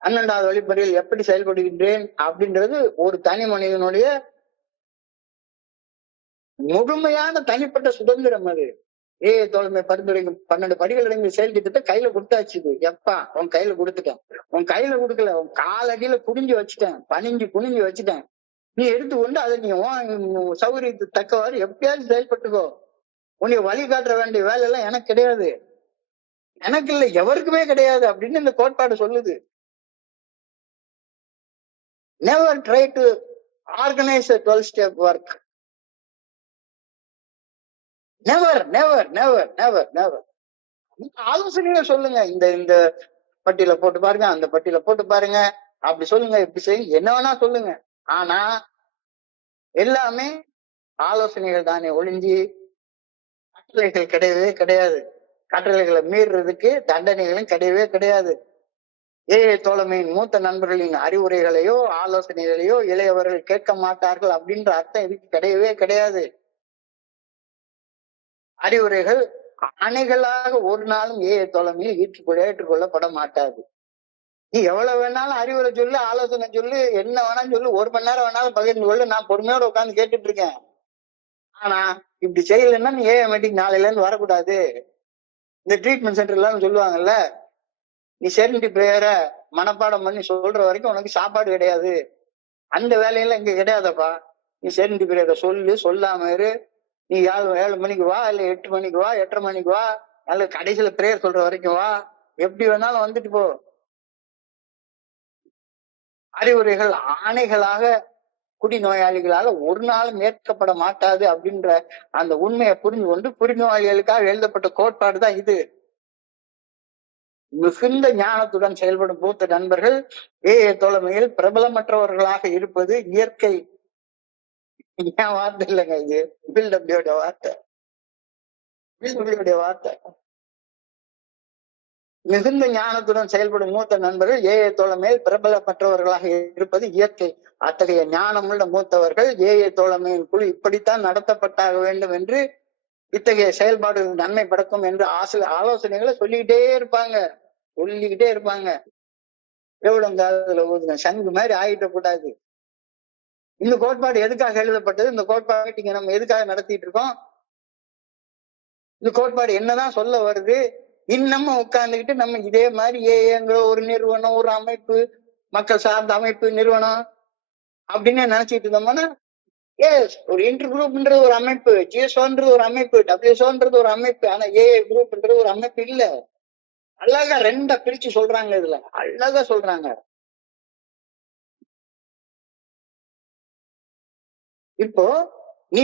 12வது வழிமுறையில் எப்படி செயல்படுகின்றேன் அப்படின்றது ஒரு தனி மனிதனுடைய முழுமையான தனிப்பட்ட சுதந்திரம். அது ஏஐ தோழமை பரிந்துரைக்கும் 12 படிகள் அடங்கிய செயல் திட்டத்தை கையில கொடுத்தாச்சு. எப்பா உன் கையில கொடுத்துட்டேன், உன் கையில கொடுக்கல, உன் காலடியில குடிஞ்சு வச்சுட்டேன், குனிஞ்சு வச்சுட்டேன். நீ எடுத்துக்கொண்டு அதை நீ சௌகரியத்துக்கு தக்கவாறு எப்பயாவது செயல்பட்டுக்கோ. உன்னை வழி காட்டுற வேண்டிய வேலை எல்லாம் எனக்கு கிடையாது, எனக்கு இல்லை, எவருக்குமே கிடையாது அப்படின்னு இந்த கோட்பாடு சொல்லுது. Never try to organise a 12 step work. Never never never never never. ஆலோசனைகள் சொல்லுங்க, இந்த இந்த பட்டியல போட்டு பாருங்க, அந்த பட்டியல போட்டு பாருங்க, அப்படி சொல்லுங்க, இப்படி செய்யுங்க, என்ன வேணா சொல்லுங்க. ஆனா எல்லாமே ஆலோசனைகள் தானே ஒழிஞ்சு கட்டளைகள் கிடையவே கிடையாது. கட்டளைகளை மீறுறதுக்கு தண்டனைகளும் கிடையவே கிடையாது. ஏஐ தோழமையின் மூத்த நண்பர்களின் அறிவுரைகளையோ ஆலோசனைகளையோ இளையவர்கள் கேட்க மாட்டார்கள் அப்படின்ற அர்த்தம் இதுக்கு கிடையவே கிடையாது. அறிவுரைகள் அணைகளாக ஒரு நாளும் ஏஐ தோழமையில் ஏற்றுக்கொள்ளப்பட மாட்டாது. நீ எவ்வளவு வேணாலும் அறிவுரை சொல்லு, ஆலோசனை சொல்லு, என்ன வேணாலும் சொல்லு, 1 மணி நேரம் வேணாலும் பகிர்ந்து கொள்ளு, நான் பொறுமையோட உட்காந்து கேட்டுட்டு இருக்கேன். ஆனா இப்படி செய்யலைன்னா நீ ஏஐ மீட்டிங் நாளையில இருந்து வரக்கூடாது. இந்த ட்ரீட்மெண்ட் சென்டர்ல சொல்லுவாங்கல்ல, நீ செரினிட்டி பிரேயரை மனப்பாடம் பண்ணி சொல்ற வரைக்கும் உனக்கு சாப்பாடு கிடையாது. அந்த வேலையெல்லாம் இங்க கிடையாதப்பா. நீ செரினிட்டி பிரேயரை சொல்லு, சொல்லாம இரு, நீ 7 மணிக்கு வா, இல்ல 8 மணிக்கு வா, 8:30 மணிக்கு வா, நல்ல கடைசியில பிரேயர் சொல்ற வரைக்கும் வா, எப்படி வேணாலும் வந்துட்டு போ. அறிவுரைகள் ஆணைகளாக குடிநோயாளிகளால ஒரு நாளும் ஏற்கப்பட மாட்டாது அப்படின்ற அந்த உண்மையை புரிந்து கொண்டு குடிநோயாளிகளுக்காக எழுதப்பட்ட கோட்பாடு தான் இது. மிகுந்த ஞானத்துடன் செயல்படும் மூத்த நண்பர்கள் ஏஐ தோழமையில் பிரபலமற்றவர்களாக இருப்பது இயற்கை. ஏன் வார்த்தை இல்லைங்க, இது பில்டபிள்யூட வார்த்தை, வார்த்தை. மிகுந்த ஞானத்துடன் செயல்படும் மூத்த நண்பர்கள் ஏஐ தோழமையில் பிரபலமற்றவர்களாக இருப்பது இயற்கை. அத்தகைய ஞானமுள்ள மூத்தவர்கள் ஏஐ தோழமையின் குழு இப்படித்தான் நடத்தப்பட்டாக வேண்டும் என்று, இத்தகைய செயல்பாடு நன்மை படக்கும் என்று ஆலோசனைகளை சொல்லிக்கிட்டே இருப்பாங்க. எவ்வளவு காலத்துல ஊதுங்க, சங்கு மாதிரி ஆகிட்ட கூடாது. இந்த கோட்பாடு எதுக்காக எழுதப்பட்டது, இந்த கோட்பாடு மீட்டிங்க நம்ம எதுக்காக நடத்திட்டு இருக்கோம், இந்த கோட்பாடு என்னதான் சொல்ல வருது, இன்னமும் உட்கார்ந்துக்கிட்டு நம்ம இதே மாதிரி ஏங்கிற ஒரு நிறுவனம், ஒரு அமைப்பு, மக்கள் சார்ந்த அமைப்பு, நிறுவனம் அப்படின்னு நினைச்சிட்டு இருந்தோம்னா, ஒரு இன்டர் குரூப்ன்றது ஒரு அமைப்பு, ஜிஎஸ்ஓன்றது ஒரு அமைப்பு, டபிள்யூஎஸ்ஓன்றது ஒரு அமைப்பு, ஆனா ஏஐ குரூப்ன்றது ஒரு அமைப்பு இல்ல. அழகா 2 பிரிச்சு சொல்றாங்க, இதுல அழகா சொல்றாங்க. இப்போ நீ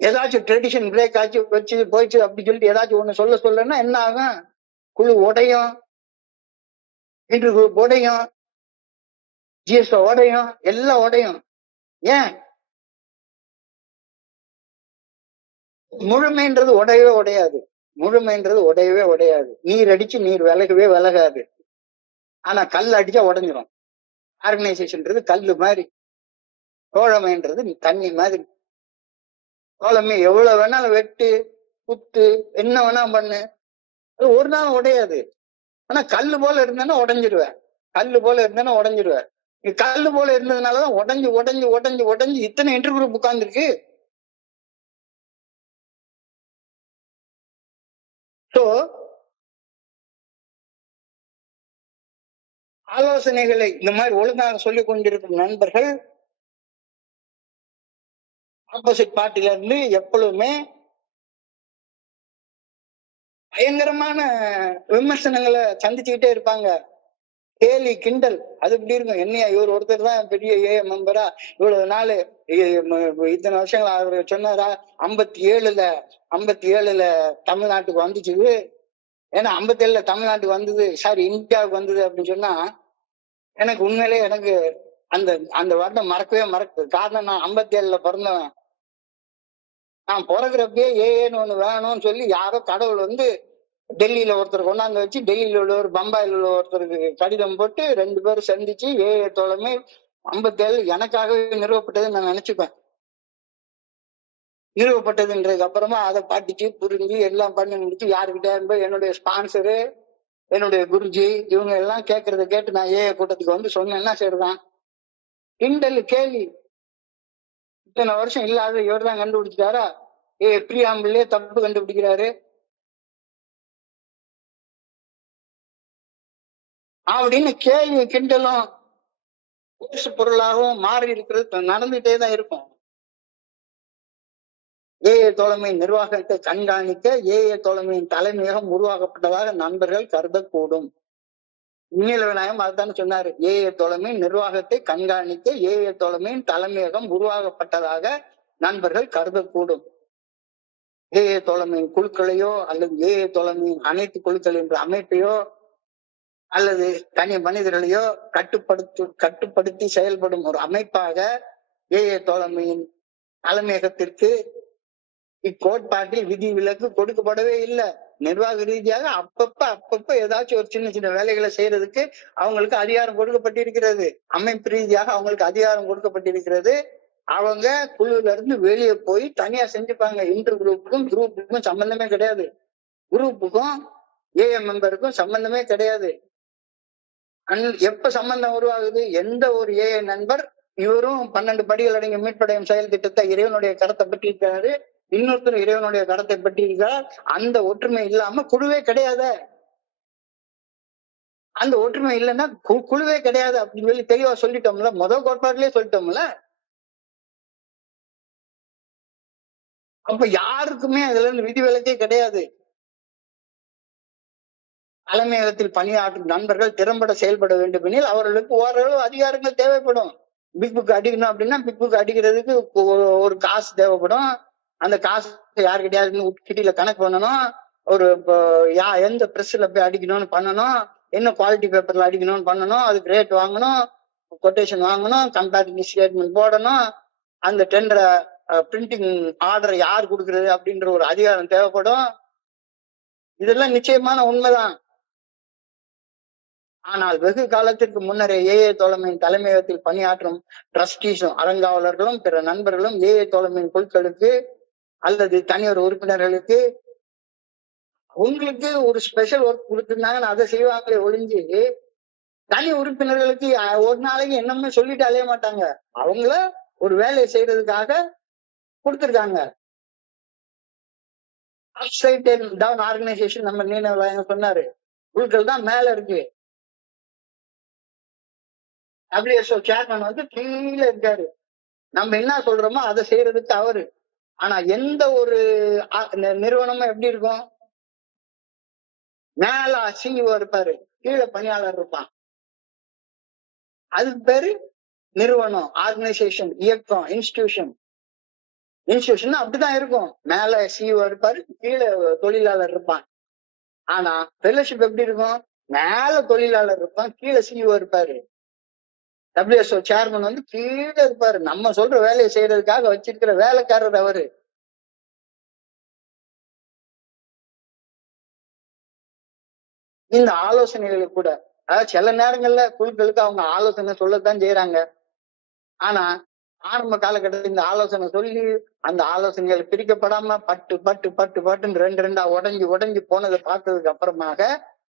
ஏதாச்சும் ட்ரெடிஷன் பிரேக் ஆச்சு வச்சு போயிடுச்சு அப்படி சொல்லிட்டு ஏதாச்சும் ஒண்ணு சொல்லன்னா என்ன ஆகும், குழு உடையும், இன்டர் குரூப் உடையும், ஜிஎஸ்ஓ உடையும், எல்லாம் உடையும். ஏன் முழுமைன்றது உடையவே உடையாது. முழுமைன்றது உடையவே உடையாது. நீர் அடிச்சு நீர் விலகவே விலகாது. ஆனா கல் அடிச்சா உடைஞ்சிரும். ஆர்கனைசேஷன்ன்றது கல்லு மாதிரி, தோழமைன்றது தண்ணி மாதிரி. தோழமை எவ்வளவு வேணாலும் வெட்டு, குத்து, என்ன வேணா பண்ணு, அது ஒரு நாள் உடையாது. ஆனா கல்லு போல இருந்தேன்னா உடைஞ்சிருவேன். கல்லு போல இருந்தேன்னா உடைஞ்சிருவேன். கல்லு போல இருந்ததுனாலதான் உடஞ்சு உடஞ்சு உடஞ்சு உடஞ்சு இத்தனை இன்டர் குரூப் உட்கார்ந்துருக்கு. சோ ஆலோசனைகளை இந்த மாதிரி ஒழுங்காக சொல்லிக் கொண்டிருக்கும் நண்பர்கள் ஆப்போசிட் பார்ட்டில இருந்து எப்பொழுதுமே பயங்கரமான விமர்சனங்களை சந்திச்சுக்கிட்டே இருப்பாங்க. கேலி கிண்டல் அது இப்படி இருக்கும். என்னையா இவர் ஒருத்தர் தான் பெரிய மெம்பரா, இவ்வளவு நாள் இத்தனை வருஷங்கள் அவர் சொன்னாரா, 57ல தமிழ்நாட்டுக்கு வந்துச்சு. ஏன்னா 57ல தமிழ்நாட்டுக்கு வந்தது, சாரி இந்தியாவுக்கு வந்தது அப்படின்னு சொன்னா எனக்கு உண்மையிலே எனக்கு அந்த அந்த வருடம் மறக்கவே காரணம், நான் 57ல பிறந்தவன். நான் பிறகுறப்பே ஏன்னு ஒண்ணு வேணும்னு சொல்லி யாரோ கடவுள் வந்து டெல்லியில ஒருத்தர் கொண்டாந்து வச்சு, டெல்லியில உள்ளவர் பம்பாயில உள்ள ஒருத்தருக்கு கடிதம் போட்டு 2 பேரும் சந்திச்சு தோழமை 57 எனக்காகவே நிறுவப்பட்டதுன்னு நான் நினைச்சுப்பேன். நிறுவப்பட்டதுன்றதுக்கு அப்புறமா அதை பாட்டிச்சு புரிஞ்சு எல்லாம் பண்ணி முடிச்சு யாருக்கிட்ட என்னுடைய ஸ்பான்சரு, என்னுடைய குருஜி இவங்க எல்லாம் கேட்கறத கேட்டு நான் கூட்டத்துக்கு வந்து சொன்னேன்னா சரிதான். கிண்டல் கேள்வி. இத்தனை வருஷம் இல்லாத இவர் தான் கண்டுபிடிச்சிட்டாரா, பிரியாம்பிள்ளையே தப்பு கண்டுபிடிக்கிறாரு அப்படின்னு கேள்வி கிண்டலும் பேசு பொருளாகவும் மாறி இருக்கிறது நடந்துட்டே தான் இருக்கும். தோழமை நிர்வாகத்தை கண்காணிக்க தோழமையின் தலைமையகம் உருவாக்கப்பட்டதாக நண்பர்கள் கருதக்கூடும். இன்னில விநாயகம் அதுதான் சொன்னாரு. தோழமை நிர்வாகத்தை கண்காணிக்க தோழமையின் தலைமையகம் உருவாக்கப்பட்டதாக நண்பர்கள் கருதக்கூடும். தோழமையின் குழுக்களையோ அல்லது தோழமையின் அனைத்து குழுக்கள் என்ற அமைப்பையோ அல்லது தனி மனிதர்களையோ கட்டுப்படுத்தி செயல்படும் ஒரு அமைப்பாக தோழமையின் தலைமையகத்திற்கு இக்கோட்பாட்டில் விதி விலக்கு கொடுக்கப்படவே இல்லை. நிர்வாக ரீதியாக அப்பப்ப ஏதாச்சும் ஒரு சின்ன சின்ன வேலைகளை செய்யறதுக்கு அவங்களுக்கு அதிகாரம் கொடுக்கப்பட்டிருக்கிறது. அமைப்பு ரீதியாக அவங்களுக்கு அதிகாரம் கொடுக்கப்பட்டிருக்கிறது. அவங்க குழுல இருந்து வெளியே போய் தனியா செஞ்சுப்பாங்க. இன்டர் குரூப்புக்கும் சம்பந்தமே கிடையாது. குரூப்புக்கும் மெம்பருக்கும் சம்பந்தமே கிடையாது. எப்ப சம்பந்தம் உருவாகுது, எந்த ஒரு நண்பர் இவரும் 12 படிகள் அடங்கிய மீட்படையும் செயல் திட்டத்தை இறைவனுடைய கருத்தை பற்றி இருக்கிறாரு, இன்னொருத்தர் இறைவனுடைய கருத்தை பற்றி இருக்கிறார், அந்த ஒற்றுமை இல்லாம குழுவே கிடையாது. அந்த ஒற்றுமை இல்லைன்னா குழுவே கிடையாது அப்படின்னு சொல்லி தெளிவா சொல்லிட்டோம்ல, முதல் கோட்பாட்டிலேயே சொல்லிட்டோம்ல. அப்ப யாருக்குமே அதுல இருந்து விதிவிலக்கே கிடையாது. தலைமையகத்தில் பணியாற்றும் நண்பர்கள் திறம்பட செயல்பட வேண்டும் எனில் அவர்களுக்கு ஓரளவு அதிகாரங்கள் தேவைப்படும். பிக் புக் அடிக்கணும் அப்படின்னா பிக் புக் அடிக்கிறதுக்கு ஒரு காசு தேவைப்படும். அந்த காசு யாருக்கிட்டையாவது கிட்டியில கணக்கு பண்ணணும். ஒரு எந்த பிரஸ்ல போய் அடிக்கணும்னு பண்ணணும், என்ன குவாலிட்டி பேப்பர்ல அடிக்கணும்னு பண்ணணும், அதுக்கு ரேட் வாங்கணும், கொட்டேஷன் வாங்கணும், கம்பேரிட்டிவ் ஸ்டேட்மெண்ட் போடணும், அந்த டெண்டரை பிரிண்டிங் ஆர்டர் யார் கொடுக்கறது அப்படின்ற ஒரு அதிகாரம் தேவைப்படும். இதெல்லாம் நிச்சயமான உண்மைதான். ஆனால் வெகு காலத்திற்கு முன்னரே தோழமையின் தலைமையகத்தில் பணியாற்றும் ட்ரஸ்டீஸும் அறங்காவலர்களும் பிற நண்பர்களும் தோழமையின் குழுக்களுக்கு அல்லது தனியார் உறுப்பினர்களுக்கு உங்களுக்கு ஒரு ஸ்பெஷல் ஒர்க் கொடுத்திருந்தாங்கன்னு அதை செய்வாங்களே ஒழிஞ்சு தனி உறுப்பினர்களுக்கு ஒரு நாளைக்கு என்னமே சொல்லிட்டு அலைய மாட்டாங்க. அவங்கள ஒரு வேலையை செய்யறதுக்காக கொடுத்திருக்காங்க. ஆர்கனைசேஷன் நம்ம நீன சொன்னாரு, குழுக்கள் தான் மேல இருக்கு. WSO சேர்மன் வந்து கீழே இருக்காரு. நம்ம என்ன சொல்றோமோ அதை செய்யறதுக்கு அவரு. ஆனா எந்த ஒரு நிறுவனமும் எப்படி இருக்கும், மேல சிஇஓ இருப்பாரு, கீழே பணியாளர் இருப்பான். அதுக்கு பேரு நிறுவனம், ஆர்கனைசேஷன், இயக்கம், இன்ஸ்டிடியூஷன். அப்படிதான் இருக்கும். மேல சிஇஓ இருப்பாரு, கீழே தொழிலாளர் இருப்பான். ஆனா ஃபெல்லோஷிப் எப்படி இருக்கும், மேல தொழிலாளர் இருப்பான், கீழே சிஇஓ இருப்பாரு. WSO சேர்மன் வந்து கீழே இருப்பாரு. நம்ம சொல்ற வேலையை செய்யறதுக்காக வச்சிருக்கிற வேலைக்காரர் அவரு. இந்த ஆலோசனைகளுக்கு கூட, அதாவது சில நேரங்கள்ல குழுக்களுக்கு அவங்க ஆலோசனை சொல்லத்தான் செய்யறாங்க. ஆனா ஆரம்ப காலகட்டத்தில் இந்த ஆலோசனை சொல்லி அந்த ஆலோசனைகள் பிரிக்கப்படாம பட்டு பட்டு பட்டு பட்டுன்னு ரெண்டு ரெண்டா உடைஞ்சு உடைஞ்சு போனதை பார்த்ததுக்கு அப்புறமாக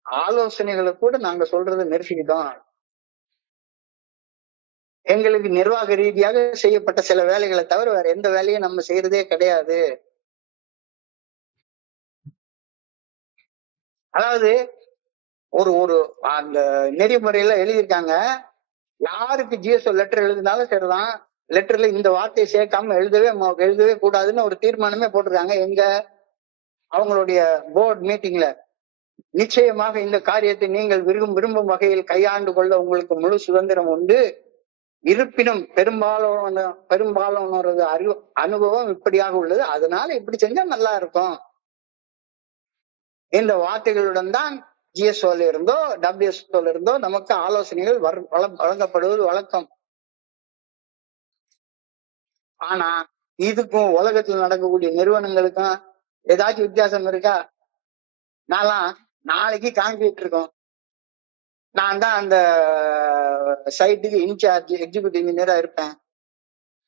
ஆலோசனைகளை கூட நாங்க சொல்றதை நிறுத்திக்கிட்டோம். எங்களுக்கு நிர்வாக ரீதியாக செய்யப்பட்ட சில வேலைகளை தவிர வேற எந்த வேலையும் நம்ம செய்யறதே கிடையாது. அதாவது ஒரு ஒரு அந்த நெறிமுறையில எழுதியிருக்காங்க, யாருக்கு ஜிஎஸ்ஓ லெட்டர் எழுதினாலும் சரிதான், லெட்டர்ல இந்த வார்த்தையை சேர்க்காம எழுதவே கூடாதுன்னு ஒரு தீர்மானமே போட்டிருக்காங்க. எங்க அவங்களுடைய போர்டு மீட்டிங்ல நிச்சயமாக இந்த காரியத்தை நீங்கள் விரும்பும் வகையில் கையாண்டு கொள்ள உங்களுக்கு முழு சுதந்திரம் உண்டு. இருப்பினும் பெரும்பாலானோரது அனுபவம் இப்படியாக உள்ளது, அதனால இப்படி செஞ்சா நல்லா இருக்கும். இந்த வார்த்தைகளுடன் தான் ஜிஎஸ்ஓல இருந்தோ டபிள்யூஎஸ்ஓல இருந்தோ நமக்கு ஆலோசனைகள் வழங்கப்படுவது வழக்கம். ஆனா இதுக்கும் உலகத்தில் நடக்கக்கூடிய நிறுவனங்களுக்கும் ஏதாச்சும் வித்தியாசம் இருக்கா? நாளைக்கு கான்கிரீட் இருக்கும், நான் தான் அந்த சைட்டுக்கு இன்சார்ஜ் எக்ஸிக்யூட்டிவ் இன்ஜினியரா இருப்பேன்.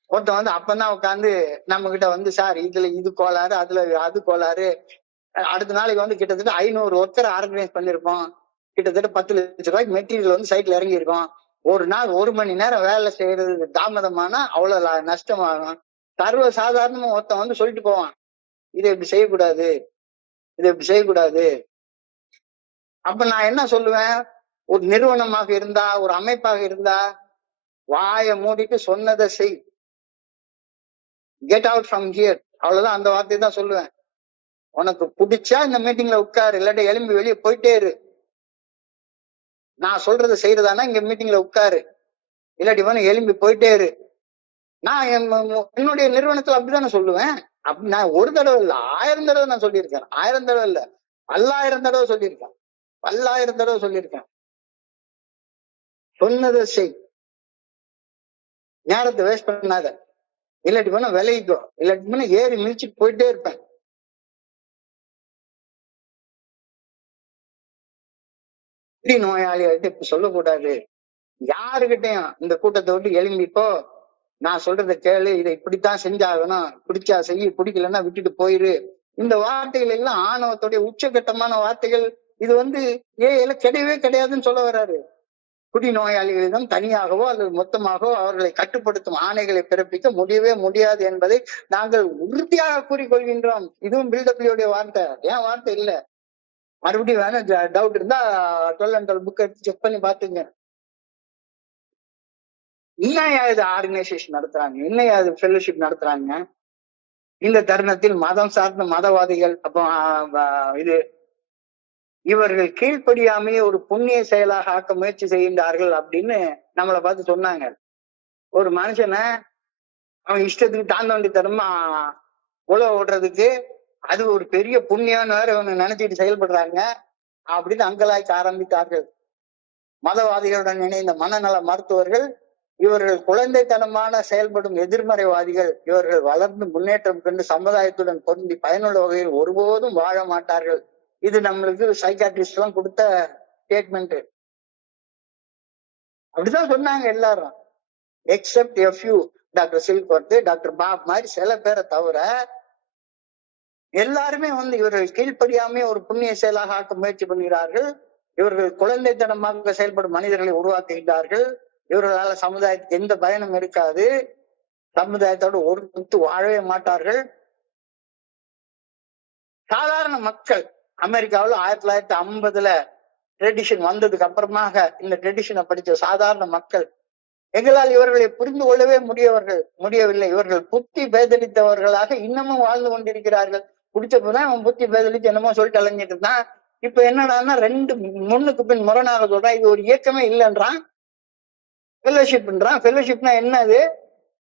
ஒருத்தன் வந்து அப்பதான் உட்காந்து நம்ம கிட்ட வந்து, சார் இதுல இது கோளாறு, அதுல அது கோளாறு. அடுத்த நாளைக்கு வந்து கிட்டத்தட்ட 500 ஒர்க்கரை ஆர்கனைஸ் பண்ணிருப்போம், கிட்டத்தட்ட 10 லட்சம் ரூபாய்க்கு மெட்டீரியல் வந்து சைட்ல இறங்கி இருக்கும். ஒரு நாள் 1 மணி நேரம் வேலை செய்யறது தாமதமானா அவ்வளவு நஷ்டமாகும். சர்வ சாதாரணமா ஒருத்தன் வந்து சொல்லிட்டு போவான், இதை இப்படி செய்யக்கூடாது, இதை இப்படி செய்யக்கூடாது. அப்ப நான் என்ன சொல்லுவேன், ஒரு நிறுவனமாக இருந்தா ஒரு அமைப்பாக இருந்தா வாயை மூடிட்டு சொன்னதை செய், கெட் அவுட் ஃப்ரம் ஹியர், அவ்வளவுதான். அந்த வார்த்தையை தான் சொல்லுவேன். உனக்கு பிடிச்சா இந்த மீட்டிங்ல உட்காரு, இல்லாட்டி எலும்பி வெளியே போயிட்டே இரு. நான் சொல்றதை செய்யறதானா இங்க மீட்டிங்ல உட்காரு, இல்லாட்டி வேணும் எலும்பி போயிட்டே இரு. நான் என்னுடைய நிறுவனத்துல அப்படித்தானே சொல்லுவேன். அப்படி நான் ஒரு தடவை இல்ல 1000 தடவை நான் சொல்லியிருக்கேன். 1000 தடவை இல்ல, 1000 தடவை சொல்லியிருக்கேன், 1000 தடவை சொல்லியிருக்கேன். சொன்னதை செய், நேரத்தை வேஸ்ட் பண்ணாத, இல்லாட்டி வேணா விளைவிக்கோ, இல்லாட்டி வேணா ஏறி மிதிச்சுட்டு போயிட்டே இருப்பேன். நோயாளிகள்கிட்ட இப்ப சொல்லக்கூடாது. யாருகிட்டையும் இந்த கூட்டத்தை விட்டு எழும்பிப்போ, நான் சொல்றதை கேளு, இதை இப்படித்தான் செஞ்சாகணும், பிடிச்சா செய்ய, பிடிக்கலன்னா விட்டுட்டு போயிரு. இந்த வார்த்தைகள் எல்லாம் ஆணவத்துடைய உச்சகட்டமான வார்த்தைகள். இது வந்து ஏல கிடையவே கிடையாதுன்னு சொல்ல வர்றாரு. குடிநோயாளிகளிடம் தனியாகவோ அல்லது மொத்தமாகவோ அவர்களை கட்டுப்படுத்தும் ஆணைகளை பிறப்பிக்க முடியவே முடியாது என்பதை நாங்கள் உறுதியாக கூறிக்கொள்கின்றோம். இதுவும் பில்டபிள்யூடைய வார்த்தை, ஏன் வார்த்தை இல்ல. மறுபடியும் வேணா டவுட் இருந்தா 12 and 12 புக் எடுத்து செக் பண்ணி பாத்துங்க. இன்னையாவது ஆர்கனைசேஷன் நடத்துறாங்க, இன்னையாவது ஃபெல்லோஷிப் நடத்துறாங்க. இந்த தருணத்தில் மதம் சார்ந்த மதவாதிகள் அப்போ இது இவர்கள் கீழ்ப்படியாமையே ஒரு புண்ணிய செயலாக ஆக்க முயற்சி செய்கின்றார்கள் அப்படின்னு நம்மளை பார்த்து சொன்னாங்க. ஒரு மனுஷனை அவன் இஷ்டத்துக்கு தாண்டவண்டித்தனமா உழவு ஓடுறதுக்கு அது ஒரு பெரிய புண்ணியம்னு வேற இவங்க நினைச்சிட்டு செயல்படுறாங்க அப்படின்னு அங்கலாய்க்க ஆரம்பித்தார்கள். மதவாதிகளுடன் இணைந்த மனநல மருத்துவர்கள் இவர்கள் குழந்தைத்தனமான செயல்படும் எதிர்மறைவாதிகள், இவர்கள் வளர்ந்து முன்னேற்றம் கண்டு சமுதாயத்துடன் பொருந்தி பயனுள்ள வகையில் ஒருபோதும் வாழ மாட்டார்கள். இது நம்மளுக்கு சைக்காட்ரிஸ்ட் எல்லாம் கொடுத்த ஸ்டேட்மெண்ட். அப்படிதான் சொன்னாங்க எல்லாரும், except a few. Doctor Silkworth, doctor Bob மாதிரி சில பேரை தவிர எல்லாருமே வந்து இவர்கள் கீழ்ப்படியாமே ஒரு புண்ணிய செயலாக ஆக்க முயற்சி பண்ணுகிறார்கள். இவர்கள் குழந்தைத்தனமாக செயல்படும் மனிதர்களை உருவாக்குகிறார்கள். இவர்களால சமுதாயத்துக்கு எந்த பயனும் இருக்காது, சமுதாயத்தோடு ஒரு குத்து வாழவே மாட்டார்கள். சாதாரண மக்கள் அமெரிக்காவில் 1950 ட்ரெடிஷன் வந்ததுக்கு அப்புறமாக இந்த ட்ரெடிஷனை படிச்ச சாதாரண மக்கள் எங்களால் இவர்களை புரிந்து கொள்ளவே முடியவில்லை. இவர்கள் புத்தி பேதலித்தவர்களாக இன்னமும் வாழ்ந்து கொண்டிருக்கிறார்கள். குடிச்சப்பதான் அவன் புத்தி பேதலித்து என்னமோ சொல்லிட்டு அலைஞ்சிட்டு இருந்தான். இப்ப என்னடான்னா ரெண்டு முன்னுக்கு பின் முரணாக சொல்றான். இது ஒரு இயக்கமே இல்லைன்றான், ஃபெல்லோஷிப்ன்றான். ஃபெல்லோஷிப்னா என்னது?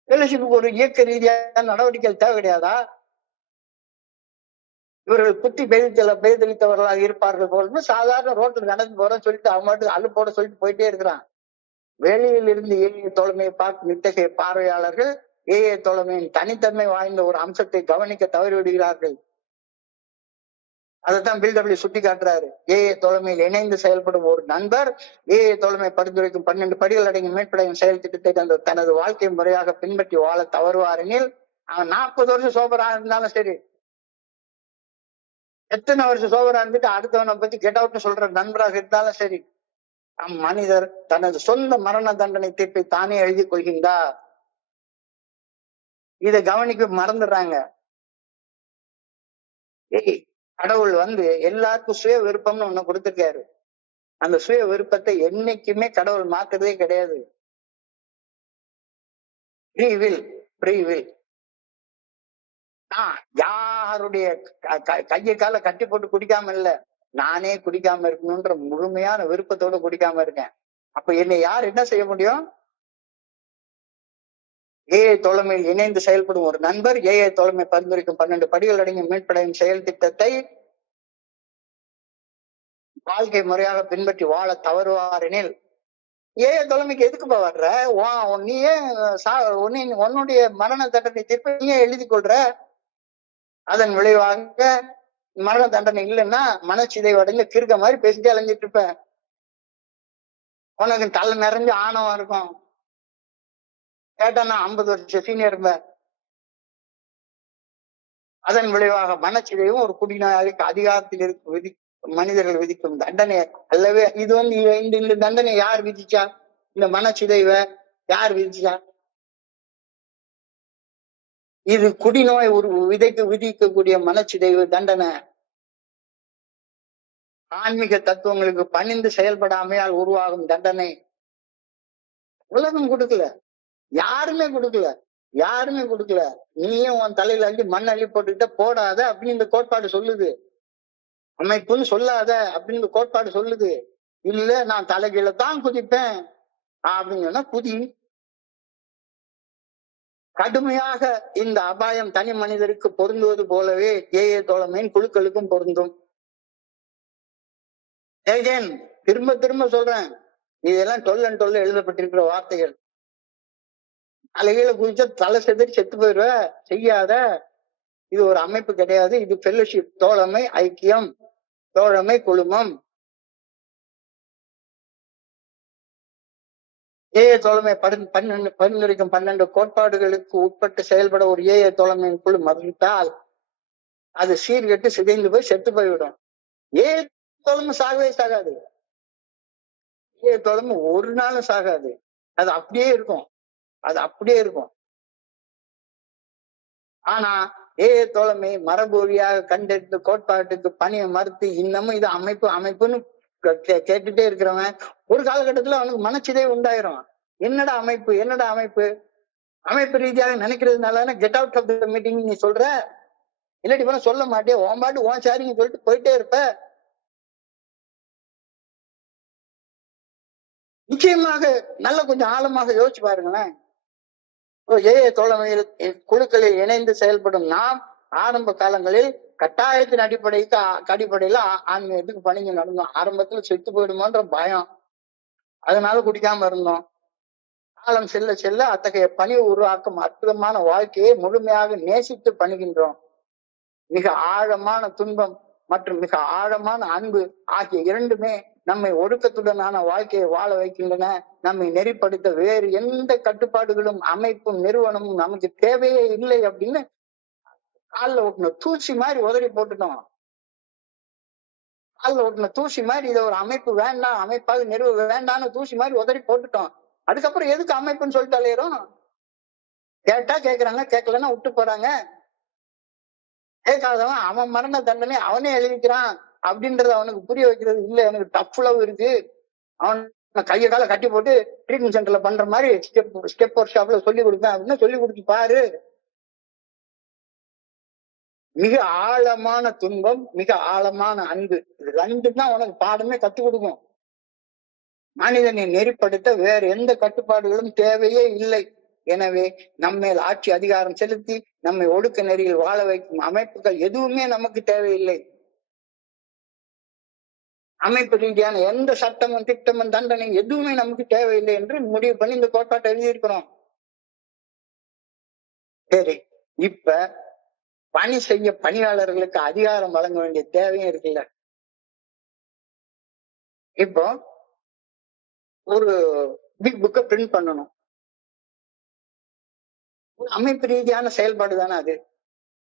ஃபெல்லோஷிப்புக்கு ஒரு இயக்க ரீதியான நடவடிக்கைகள் தேவை கிடையாதா? இவர்கள் புத்தி பேதலித்தவர்களாக இருப்பார்கள் போல சாதாரண ரோட்டில் நடந்து போறோம் சொல்லிட்டு அவன் மட்டும் அலுப்போட சொல்லிட்டு போயிட்டே இருக்கிறான். வெளியில் இருந்து ஏஏ தோழமையை பார்க்கும் இத்தகைய பார்வையாளர்கள் ஏஏ தோழமையின் தனித்தன்மை வாய்ந்த ஒரு அம்சத்தை கவனிக்க தவறிவிடுகிறார்கள். அதைத்தான் பில்டபிள்யூ சுட்டி காட்டுறாரு. ஏஏ தலைமையில் இணைந்து செயல்படும் ஒரு நண்பர் ஏஏ தலைமை பரிந்துரைக்கும் 12 படிகள் அடங்கிய மீட்படையும் செயல் திட்டத்தை தனது வாழ்க்கை முறையாக பின்பற்றி வாழ தவறுவார் எனில் அவன் 40 வருஷம் சோபரா இருந்தாலும் சரி, எத்தனை வருஷம் சோபரா இருந்துட்டு அடுத்தவனை பத்தி கெட் அவுட்னு சொல்ற நண்பராக இருந்தாலும் சரி, மனிதர் தனது சொந்த மரண தண்டனை தீர்ப்பை தானே எழுதி கொள்கின்றார். இதை கவனிக்க மறந்துடுறாங்க. கடவுள் எல்லாருக்கும் சுய விருப்பம்னு ஒண்ணு கொடுத்திருக்காரு. அந்த சுய விருப்பத்தை என்னைக்குமே கடவுள் மாத்துறதே கிடையாது. யாருடைய கையை கால கட்டி போட்டு குடிக்காம இல்ல, நானே குடிக்காம இருக்கணும்ன்ற முழுமையான விருப்பத்தோட குடிக்காம இருக்கேன். அப்ப என்னை யார் என்ன செய்ய முடியும்? ஏஐ தலைமையில் இணைந்து செயல்படும் ஒரு நண்பர் ஏஐ தலைமை பரிந்துரைக்கும் 12 படிகள் அடங்கிய மீட்படையும் செயல் திட்டத்தை வாழ்க்கை முறையாக பின்பற்றி வாழ தவறுவார் எனில், ஏஐ தலைமைக்கு எதுக்குப்பா வர்ற? நீயே உன்னுடைய மரண தண்டனை தீர்ப்பை நீயே எழுதி கொள்ற. அதன் விளைவாக மரண தண்டனை இல்லைன்னா மனச்சிதைவடைந்து கிறுக்க மாதிரி பேசிட்டு அலைஞ்சிட்டு இருப்ப. உனக்கு தலை நிறைஞ்சு ஆணவம் இருக்கும். கேட்டானா 50 வருஷம் சீனியர் இருப்ப. அதன் விளைவாக மனச்சிதைவும் ஒரு குடிநோயாளிக்கு அதிகாரத்தில் இருக்கும் மனிதர்கள் விதிக்கும் தண்டனை அல்லவே. இது இந்த தண்டனை யார் விதிச்சா? இந்த மனச்சிதைவ யார் விதிச்சா? இது குடிநோய் ஒரு விதிக்கக்கூடிய மனச்சிதைவு தண்டனை. ஆன்மீக தத்துவங்களுக்கு பணிந்து செயல்படாமையால் உருவாகும் தண்டனை. உலகம் கொடுக்கல, யாருமே கொடுக்கல. நீயும் உன் தலையில அள்ளி மண் அள்ளி போட்டுக்கிட்ட போடாத அப்படின்னு இந்த கோட்பாடு சொல்லுது. அமைப்புன்னு சொல்லாத அப்படின்னு இந்த கோட்பாடு சொல்லுது. இல்ல நான் தலைகீழ தான் குதிப்பேன் அப்படின்னு சொன்னா குதி. கடுமையாக இந்த அபாயம் தனி மனிதருக்கு பொருந்துவது போலவே ஏஏ தோழமையின் குழுக்களுக்கும் பொருந்தும். திரும்ப திரும்ப சொல்றேன், இதெல்லாம் தொல்ல எழுதப்பட்டிருக்கிற வார்த்தைகள். தலைகீழ குதிச்சா தலை செதறி செத்து போயிடுவ, செய்யாத. இது ஒரு அமைப்பு கிடையாது. இது ஃபெல்லோஷிப், தோழமை, ஐக்கியம், தோழமை, குழுமம். ஏஏ தோழமை பரிந்துரைக்கும் 12 கோட்பாடுகளுக்கு உட்பட்டு செயல்பட ஒரு ஏஏ தோழமையின் குழு மறுத்தால் அது சீர்கெட்டு சிதைந்து போய் செத்து போய்விடும். ஏஏ தோழமை சாகவே சாகாது. ஏஏ தோழமை ஒரு நாளும் சாகாது. அது அப்படியே இருக்கும். ஆனா ஏஏ தோழமை மரபு வழியாக கண்டெடுத்து கோட்பாட்டுக்கு பணியை மறுத்து இன்னமும் இது அமைப்புன்னு கேட்டுட்டே இருக்கிறவன் ஒரு காலகட்டத்துல அவனுக்கு மனச்சிதைவு உண்டாயிரும். என்னடா அமைப்பு ரீதியாக நினைக்கிறதுனால get out of the meeting நீ சொல்ற. இல்லாட்டி போன சொல்ல மாட்டேன், உன் பாட்டு உன் சாரிங்க சொல்லிட்டு போயிட்டே இருப்ப. நிச்சயமாக நல்ல கொஞ்சம் ஆழமாக யோசிச்சு பாருங்களேன். ஏஏ தோழமையில் குழுக்களில் இணைந்து செயல்படும் நாம் ஆரம்ப காலங்களில் கட்டாயத்தின் அடிப்படையில ஆன்மீகத்துக்கு பணிஞ்சு நடந்தோம். ஆரம்பத்துல செத்து போயிடுமோன்ற பயம், அதனால குடிக்காம இருந்தோம். காலம் செல்ல செல்ல அத்தகைய பணி உருவாக்கும் அற்புதமான வாழ்க்கையை முழுமையாக நேசித்து பணிகின்றோம். மிக ஆழமான துன்பம் மற்றும் மிக ஆழமான அன்பு ஆகிய இரண்டுமே நம்மை ஒடுக்கத்துடனான வாழ்க்கையை வாழ வைக்கின்றன. நம்மை நெறிப்படுத்த வேறு எந்த கட்டுப்பாடுகளும் அமைப்பும் நிறுவனமும் நமக்கு தேவையே இல்லை அப்படின்னு காலில் ஒட்டின தூசி மாதிரி உதறி போட்டுட்டோம். காலில் ஒட்டின தூசி மாதிரி இதை ஒரு அமைப்பு வேண்டாம், அமைப்பாக நிறுவ வேண்டாம்னு தூசி மாதிரி உதறி போட்டுட்டோம். அதுக்கப்புறம் எதுக்கு அமைப்புன்னு சொல்லிட்டு அலையிறோம்? கேட்டா கேட்கறாங்க, கேட்கலன்னா விட்டு போறாங்க. கேட்காதவன் அவன் மரண தண்டனை அவனே எழுதிக்கிறான் அப்படின்றத அவனுக்கு புரிய வைக்கிறது இல்ல. எனக்கு டஃப் லவ் இருக்கு, அவன் கையை கால கட்டி போட்டு ட்ரீட்மெண்ட் சென்டர்ல பண்ற மாதிரி ஸ்டெப் ஒர்க் ஷாப்ல சொல்லி கொடுப்பேன் அப்படின்னு சொல்லி கொடுத்து பாரு. மிக ஆழமான துன்பம், மிக ஆழமான அன்பு, இது ரெண்டு தான் உனக்கு பாடமே கத்துக் கொடுக்கும். மனிதனை நெறிப்படுத்த வேற எந்த கட்டுப்பாடுகளும் தேவையே இல்லை. எனவே நம்மேல் ஆட்சி அதிகாரம் செலுத்தி நம்மை ஒடுக்க நெறியில் வாழ வைக்கும் அமைப்புகள் எதுவுமே நமக்கு தேவையில்லை. அமைப்பு ரீதியான எந்த சட்டமும் திட்டமும் தண்டனை எதுவுமே நமக்கு தேவையில்லை என்று முடிவு பண்ணி இந்த கோட்பாட்டை எழுதியிருக்கிறோம். சரி, இப்ப பணி செய்ய பணியாளர்களுக்கு அதிகாரம் வழங்க வேண்டிய தேவையும் இருக்குல்ல. இப்போ ஒரு பிக் புக்கை பிரிண்ட் பண்ணணும், ஒரு அமைப்பு ரீதியான செயல்பாடு தானே அது.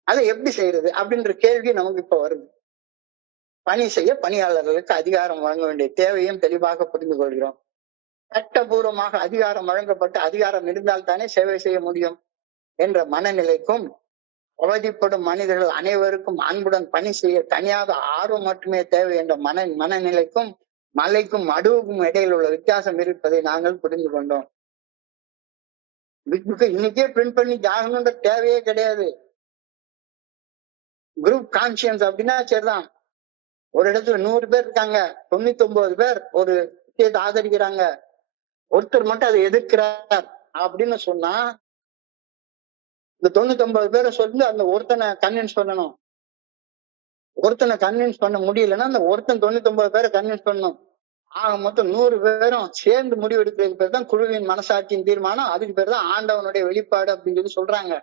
அதை எப்படி செய்யறது அப்படின்ற கேள்வி நமக்கு இப்ப வருது. பணி செய்ய பணியாளர்களுக்கு அதிகாரம் வழங்க வேண்டிய தேவையும் தெளிவாக புரிந்து கொள்கிறோம். சட்டபூர்வமாக அதிகாரம் வழங்கப்பட்டு அதிகாரம் இருந்தால் தானே சேவை செய்ய முடியும் என்ற மனநிலைக்கும், அவதிப்படும் மனிதர்கள் அனைவருக்கும் அன்புடன் பணி செய்ய தனியாக ஆர்வம் மட்டுமே தேவை என்ற மனநிலைக்கும் மலைக்கும் மடுவுக்கும் இடையில் உள்ள வித்தியாசம் இருப்பதை நாங்கள் புரிந்து கொண்டோம். பிக் புக்கை இன்னைக்கே பிரிண்ட் பண்ணி ஆகணுன்ற தேவையே கிடையாது. குரூப் கான்சியன்ஸ் அப்படின்னா சரிதான். ஒரு இடத்துல 100 பேர் இருக்காங்க, 99 பேர் ஒரு விஷயத்தை ஆதரிக்கிறாங்க, ஒருத்தர் மட்டும் அதை எதிர்க்கிறார் அப்படின்னு சொன்னா, இந்த 99 பேரை சொல்லி அந்த ஒருத்தனை கன்வின்ஸ் பண்ணணும். ஒருத்தனை கன்வின்ஸ் பண்ண முடியலன்னா அந்த ஒருத்தன் 99 பேரை கன்வின்ஸ் பண்ணணும். ஆக மொத்தம் 100 பேரும் சேர்ந்து முடிவெடுக்கிறதுக்கு பேர் தான் குழுவின் மனசாட்சியின் தீர்மானம். அதுக்கு பேர் தான் ஆண்டவனுடைய வெளிப்பாடு அப்படின்னு சொல்லி சொல்றாங்க.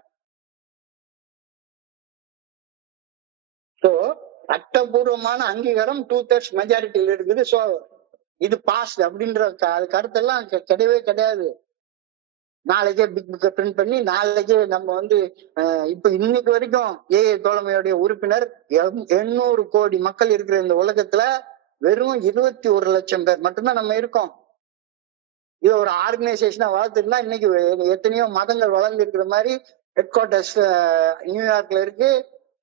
சோ சட்டபூர்வமான அங்கீகாரம் 2/3 மெஜாரிட்டியில் இருக்குது. சோ இது பாஸ் அப்படின்ற கருத்தெல்லாம் கிடையவே கிடையாது. நாளைக்கே பிக் புக்கை பிரிண்ட் பண்ணி நாளைக்கே நம்ம இப்ப இன்னைக்கு வரைக்கும் ஏஐ தோழமையுடைய உறுப்பினர் 800 கோடி மக்கள் இருக்கிற இந்த உலகத்துல வெறும் 21 லட்சம் பேர் மட்டும்தான் நம்ம இருக்கோம். இது ஒரு ஆர்கனைசேஷனா வளர்த்துருந்தா இன்னைக்கு எத்தனையோ மதங்கள் வளர்ந்து இருக்கிற மாதிரி ஹெட் குவார்டர்ஸ் நியூயார்க்ல இருக்கு.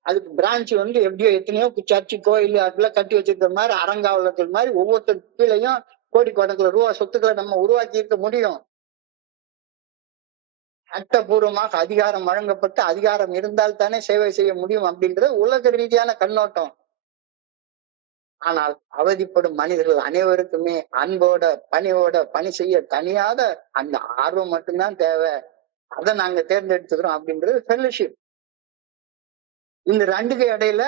அதுக்கு பிரான்ச் எப்படியோ எத்தனையோ சர்ச்சு கோயில் அதெல்லாம் கட்டி வச்சிருக்கிற மாதிரி அரங்காவலர்கள் மாதிரி ஒவ்வொருத்தர் கீழையும் கோடிக்கணக்கில் ரூபாய் சொத்துக்களை நம்ம உருவாக்கி இருக்க முடியும். சட்டபூர்வமாக அதிகாரம் வழங்கப்பட்டு அதிகாரம் இருந்தால் தானே சேவை செய்ய முடியும் அப்படின்றது உலக ரீதியான கண்ணோட்டம். ஆனால் அவதிப்படும் மனிதர்கள் அனைவருக்குமே அன்போட பணியோட பணி செய்ய தனியாத அந்த ஆர்வம் மட்டும்தான் தேவை. அதை நாங்க தேர்ந்தெடுத்துக்கிறோம் அப்படின்றது ஃபெல்லோஷிப். இந்த ரெண்டுக்கு இடையில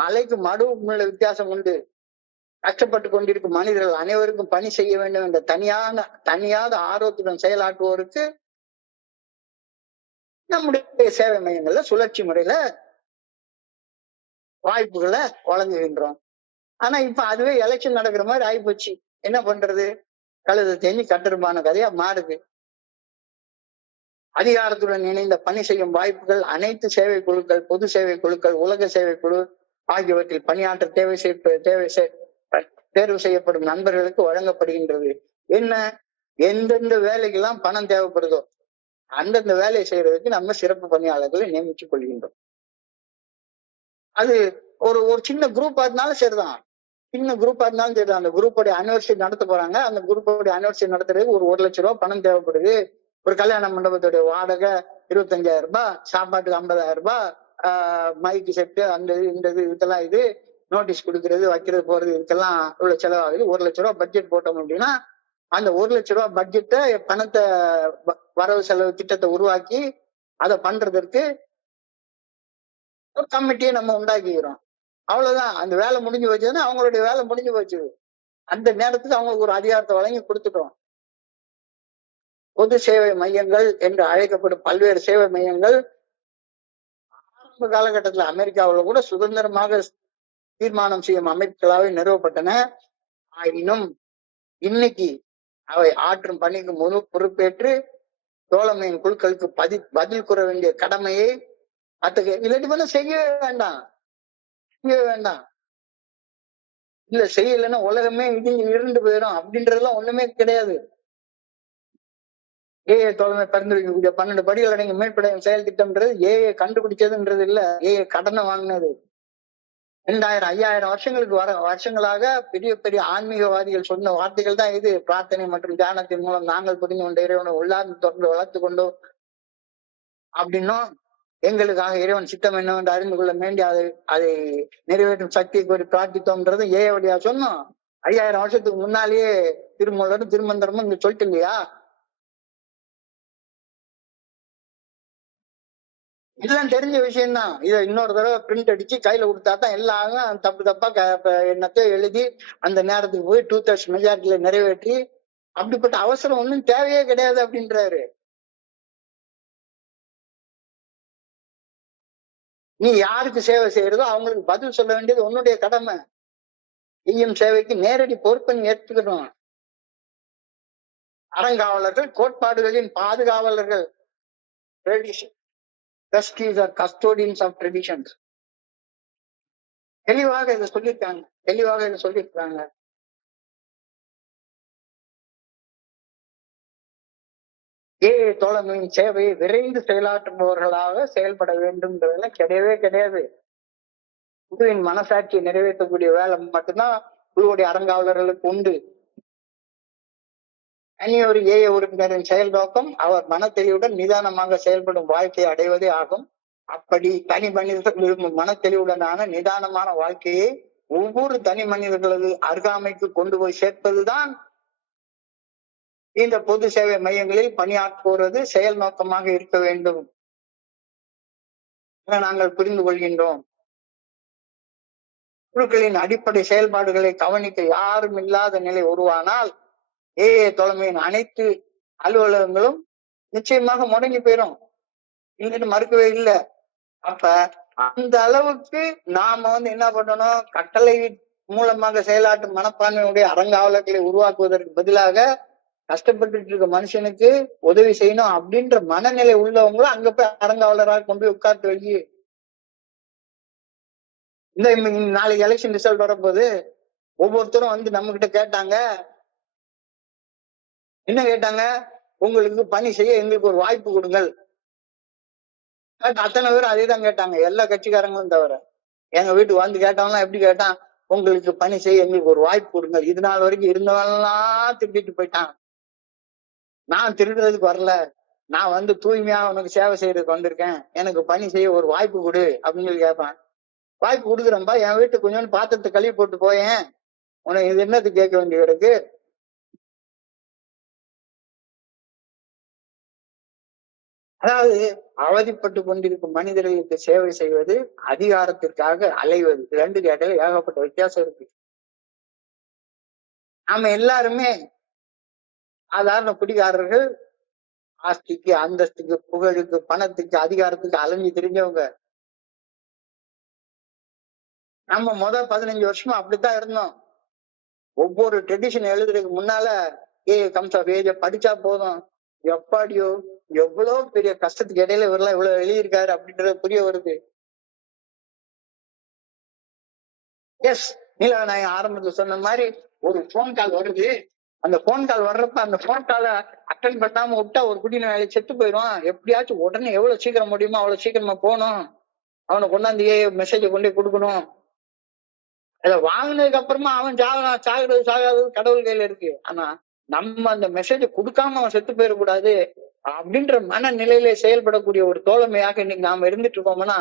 மலைக்கு மடுவுக்கும் உள்ள வித்தியாசம் உண்டு. கஷ்டப்பட்டு கொண்டிருக்கும் மனிதர்கள் அனைவருக்கும் பணி செய்ய வேண்டும் என்ற தனியாத ஆர்வத்துடன் செயலாற்றுவோருக்கு நம்முடைய சேவை மையங்கள்ல சுழற்சி முறையில வாய்ப்புகளை வழங்குகின்றோம். ஆனா இப்ப அதுவே எலெக்ஷன் நடக்கிற மாதிரி ஆயிப்போச்சு. என்ன பண்றது? கழுதை தேஞ்சி கட்டருமான கதையா மாறுது. அதிகாரத்துடன் இணைந்த பணி செய்யும் வாய்ப்புகள் அனைத்து சேவை குழுக்கள், பொது சேவை குழுக்கள், உலக சேவை குழு ஆகியவற்றில் பணியாற்ற தேர்வு செய்யப்படும் நண்பர்களுக்கு வழங்கப்படுகின்றது. என்ன? எந்தெந்த வேலைக்கெல்லாம் பணம் தேவைப்படுதோ அந்தந்த வேலையை செய்யறதுக்கு நம்ம சிறப்பு பணியாளர்களை நியமித்துக் கொள்கின்றோம். அது ஒரு ஒரு சின்ன குரூப்பா இருந்தாலும் சரிதான், சின்ன குரூப்பா இருந்தாலும் சரிதான். அந்த குரூப்போட அனிவர்சரி நடத்த போறாங்க. அந்த குரூப்போட அனிவர்சரி நடத்துறதுக்கு ஒரு 1 லட்சம் ரூபாய் பணம் தேவைப்படுது. ஒரு கல்யாண மண்டபத்துடைய வாடகை 25,000 ரூபாய், சாப்பாட்டுக்கு 50,000 ரூபாய், மைக்கு செட்டு, அந்த இந்த இதெல்லாம் இது நோட்டீஸ் கொடுக்கறது, வைக்கிறது, போறது, இதுக்கெல்லாம் இவ்வளவு செலவாகுது. 1 லட்சம் ரூபாய் பட்ஜெட் போட்டோம் அப்படின்னா அந்த 1 லட்சம் ரூபாய் பட்ஜெட்டை பணத்தை வரவு செலவு திட்டத்தை உருவாக்கி அதை பண்றதற்கு ஒரு கமிட்டியை நம்ம உண்டாக்கிக்கிறோம். அவ்வளவுதான். அந்த வேலை முடிஞ்சு போச்சுன்னா அவங்களுடைய வேலை முடிஞ்சு போச்சு. அந்த நேரத்துக்கு அவங்களுக்கு ஒரு அதிகாரத்தை வழங்கி கொடுத்துட்டோம். பொது சேவை மையங்கள் என்று அழைக்கப்படும் பல்வேறு சேவை மையங்கள் ஆரம்ப காலகட்டத்துல அமெரிக்காவில் கூட சுதந்திரமாக தீர்மானம் செய்யும் அமைப்புகளாக நிறுவப்பட்டன. ஆயினும் இன்னைக்கு அவை ஆற்றும் பணிக்கு முழு பொறுப்பேற்று தோழமையின் குழுக்களுக்கு பதில் கூற வேண்டிய கடமையை அத்தகைய இல்லாட்டி செய்யவே வேண்டாம், இல்ல செய்யலைன்னா உலகமே இருந்து போயிடும் அப்படின்றதெல்லாம் ஒண்ணுமே கிடையாது. ஏஏ தோழமை பரிந்துரைக்கக்கூடிய 12 படிகள் அடங்கிய மேற்படையும் செயல் திட்டம்ன்றது ஏஏ கண்டுபிடிச்சதுன்றது இல்ல, ஏஏ கடனை வாங்கினது. 2000 5000 வருஷங்களாக பெரிய பெரிய ஆன்மீகவாதிகள் சொன்ன வார்த்தைகள் தான் இது. பிரார்த்தனை மற்றும் தியானத்தின் மூலம் நாங்கள் புரிந்து கொண்ட இறைவனை உள்ளார்ந்து தொடர்ந்து வளர்த்து கொண்டோம் அப்படின்னும், எங்களுக்காக இறைவன் சித்தம் என்னவென்று அறிந்து கொள்ள வேண்டி அதை நிறைவேற்றும் சக்தியை கோரி பிரார்த்தித்தோம்ன்றது ஏஐ வழியா சொன்னோம். 5000 வருஷத்துக்கு முன்னாலேயே திருமூலரும் திருமந்திரமும் இங்க சொல்லிட்டு இல்லையா? இதெல்லாம் தெரிஞ்ச விஷயம்தான். இதை இன்னொரு தடவை பிரிண்ட் அடிச்சு கையில கொடுத்தாதான் எல்லாம் தப்பா என்னத்தையும் எழுதி அந்த நேரத்துக்கு போய் 2/3 மெஜாரிட்டியில நிறைவேற்றி, அப்படிப்பட்ட அவசரம் ஒன்றும் தேவையே கிடையாது அப்படின்றாரு. நீ யாருக்கு சேவை செய்யறதோ அவங்களுக்கு பதில் சொல்ல வேண்டியது உன்னுடைய கடமை. செய்யும் சேவைக்கு நேரடி பொறுப்பை நீ ஏற்றுக்கணும். அறங்காவலர்கள் கோட்பாடுகளின் பாதுகாவலர்கள், கஸ்டோடியன்ஸ் ஆஃப் ட்ரெடிஷன்ஸ். தெளிவாக இதை சொல்லியிருக்காங்க, தெளிவாக இதை சொல்லியிருக்காங்க. தோழமையின் சேவையை விரைந்து செயலாற்றுபவர்களாக செயல்பட வேண்டும்ன்றதுல கிடையவே கிடையாது. குழுவின் மனசாட்சியை நிறைவேற்றக்கூடிய வேலை மட்டும்தான் குழுவுடைய அறங்காவலர்களுக்கு உண்டு. தனியொரு உறுப்பினரின் செயல் நோக்கம் அவர் மனத்தெளிவுடன் நிதானமாக செயல்படும் வாழ்க்கையை அடைவதே ஆகும். அப்படி தனி மனிதர்கள் விரும்பும் மனத்தெளிவுடனான நிதானமான வாழ்க்கையை ஒவ்வொரு தனி மனிதர்களது அருகாமைக்கு கொண்டு போய் சேர்ப்பதுதான் இந்த பொது சேவை மையங்களில் பணியாற்றுவது செயல் நோக்கமாக இருக்க வேண்டும் என நாங்கள் புரிந்து கொள்கின்றோம். குழுக்களின் அடிப்படை செயல்பாடுகளை கவனிக்க யாரும் இல்லாத நிலை உருவானால் தலைமையின் அனைத்து அலுவலகங்களும் நிச்சயமாக முடங்கி போயிடும், இல்லைன்னு மறுக்கவே இல்லை. அப்ப அந்த அளவுக்கு நாம என்ன பண்ணணும், கட்டளை மூலமாக செயலாற்றும் மனப்பான்மையுடைய அறங்காவலர்களை உருவாக்குவதற்கு பதிலாக கஷ்டப்பட்டு இருக்க மனுஷனுக்கு உதவி செய்யணும் அப்படின்ற மனநிலை உள்ளவங்களும் அங்க போய் அறங்காவலராக கொண்டு போய் உட்கார்ந்து வை. இந்த நாளைக்கு எலெக்ஷன் ரிசல்ட் வரப்போது ஒவ்வொருத்தரும் நம்ம கிட்ட கேட்டாங்க, என்ன கேட்டாங்க, உங்களுக்கு பணி செய்ய எங்களுக்கு ஒரு வாய்ப்பு கொடுங்கள். அத்தனை பேரும் அதே தான் கேட்டாங்க, எல்லா கட்சிக்காரங்களும் தவிர. எங்க வீட்டுக்கு வந்து கேட்டவங்களாம் எப்படி கேட்டான், உங்களுக்கு பணி செய்ய எங்களுக்கு ஒரு வாய்ப்பு கொடுங்க. இது நாள் வரைக்கும் இருந்தவெல்லாம் திருப்பிட்டு போயிட்டான். நான் திருடுறதுக்கு வரல, நான் தூய்மையா உனக்கு சேவை செய்யறதுக்கு வந்திருக்கேன், எனக்கு பணி செய்ய ஒரு வாய்ப்பு கொடு அப்படின்னு சொல்லி கேட்பான். வாய்ப்பு கொடுக்குறேன்பா, என் வீட்டுக்கு கொஞ்சோண்டு பாத்திரத்தை கழுவி போட்டு போயேன், உனக்கு இது என்னத்துக்கு கேட்க வேண்டிய கிடக்கு. அதாவது அவதிப்பட்டு கொண்டிருக்கும் மனிதர்களுக்கு சேவை செய்வது அதிகாரத்திற்காக அலைவது, ரெண்டு கேட்டல ஏகப்பட்ட வித்தியாசம் இருக்கு. நாம எல்லாருமே சாதாரண குடிகாரர்கள், ஆஸ்திக்கு அந்தஸ்துக்கு புகழுக்கு பணத்துக்கு அதிகாரத்துக்கு அலைஞ்சு தெரிஞ்சவங்க. நம்ம 15 வருஷமா அப்படித்தான் இருந்தோம். ஒவ்வொரு ட்ரெடிஷன் எழுதுறதுக்கு முன்னால கம்ஸ் ஆஃப் ஏஜ் படிச்சா போதும், எப்பாடியோ எவ்வளவு பெரிய கஷ்டத்துக்கு இடையில இவரெல்லாம் இவ்வளவு எழுதியிருக்காரு அப்படின்றது புரிய வருது. எஸ், நீலநாயகம் ஆரம்பத்துல சொன்ன மாதிரி ஒரு போன் கால் வருது, அந்த போன் கால் வர்றப்ப அந்த போன் காலை அட்டன் பண்ணாம விட்டா ஒரு குடியின வேலையை செத்து போயிடும். எப்படியாச்சும் உடனே எவ்வளவு சீக்கிரம் முடியுமோ அவ்வளவு சீக்கிரமா போகணும், அவனை கொண்டாந்து மெசேஜை கொண்டு கொடுக்கணும். அத வாங்கினதுக்கு அப்புறமா அவன் சாகுறது சாகாதது கடவுள் கையில இருக்கு. ஆனா நம்ம அந்த மெசேஜை கொடுக்காம அவன் செத்து போயிடக்கூடாது அப்படின்ற மனநிலையில செயல்படக்கூடிய ஒரு தோழமையாக இன்னைக்கு நாம இருந்துட்டு இருக்கோம்னா,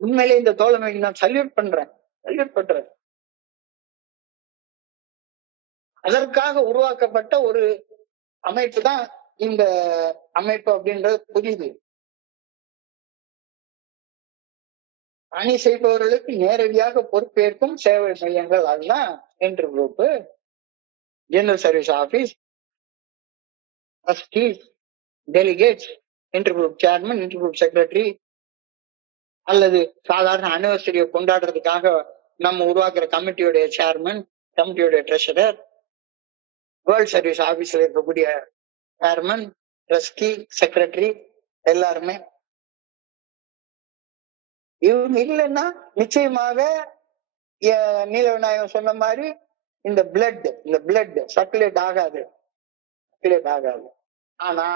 உண்மையிலே இந்த தோழமைக்கு நான் சல்யூட் பண்றேன். அதற்காக உருவாக்கப்பட்ட ஒரு அமைப்பு தான் இந்த அமைப்பு அப்படின்றது புரியுது. பணி செய்பவர்களுக்கு நேரடியாக பொறுப்பேற்கும் சேவை மையங்கள், அதுதான் inter group, general service office, delegates, inter group chairman, inter group secretary, அல்லது சாதாரண அனிவர்சரியை கொண்டாடுறதுக்காக நம்ம உருவாக்குற கமிட்டியுடைய சேர்மன், கமிட்டியுடைய ட்ரெஷரர், வேர்ல்ட் சர்வீஸ் ஆபீஸ்ல இருக்கக்கூடிய சேர்மன், ட்ரஸ்டி, செக்ரட்டரி, எல்லாருமே. இவங்க இல்லைன்னா நிச்சயமாக நீலவிநாயகம் சொன்ன மாதிரி இந்த பிளட் சர்க்குலேட் ஆகாது. ஆனா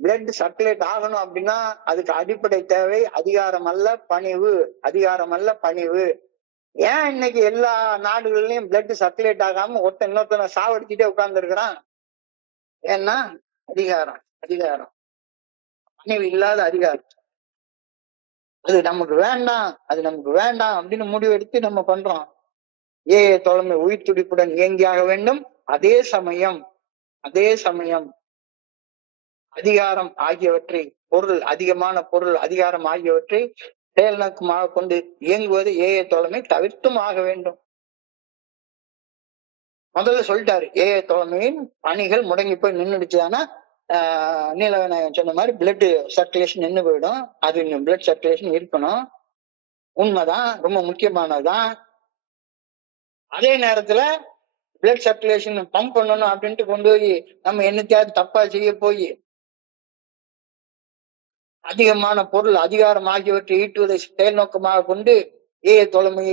பிளட் சர்க்குலேட் ஆகணும் அப்படின்னா அதுக்கு அடிப்படை தேவை அதிகாரம் அல்ல பணிவு. ஏன் இன்னைக்கு எல்லா நாடுகள்லயும் பிளட் சர்க்குலேட் ஆகாம இன்னொருத்தனை சாவடிச்சுட்டே உட்கார்ந்து இருக்கிறான்? ஏன்னா அதிகாரம், பணிவு இல்லாத அதிகாரம். அது நமக்கு வேண்டாம் அப்படின்னு முடிவு எடுத்து நம்ம பண்றோம். தோழமை உயிர் துடிப்புடன் இயங்கியாக வேண்டும். அதே சமயம் அதிகாரம் ஆகியவற்றை, அதிகமான பொருள் அதிகாரம் ஆகியவற்றை செயல் நோக்கமாக கொண்டு இயங்குவது தோழமை தவிர்த்தும் ஆக வேண்டும். முதல்ல சொல்லிட்டாரு, தோழமையின் பணிகள் முடங்கி போய் நின்றுடுச்சுதானா நீலநாயகம் சொன்ன மாதிரி பிளட் சர்க்குலேஷன் நின்று போயிடும். அது பிளட் சர்க்குலேஷன் இருக்கணும், உண்மைதான், ரொம்ப முக்கியமானதுதான். அதே நேரத்துல பிளட் சர்க்குலேஷன் பம்ப் பண்ணணும் அப்படின்ட்டு கொண்டு போய் நம்ம என்னத்தையாவது தப்பா செய்ய போய் அதிகமான பொருள் அதிகாரம் ஆகியவற்றை ஈட்டுவதை செயல் நோக்கமாக கொண்டு ஏஏ தோழமை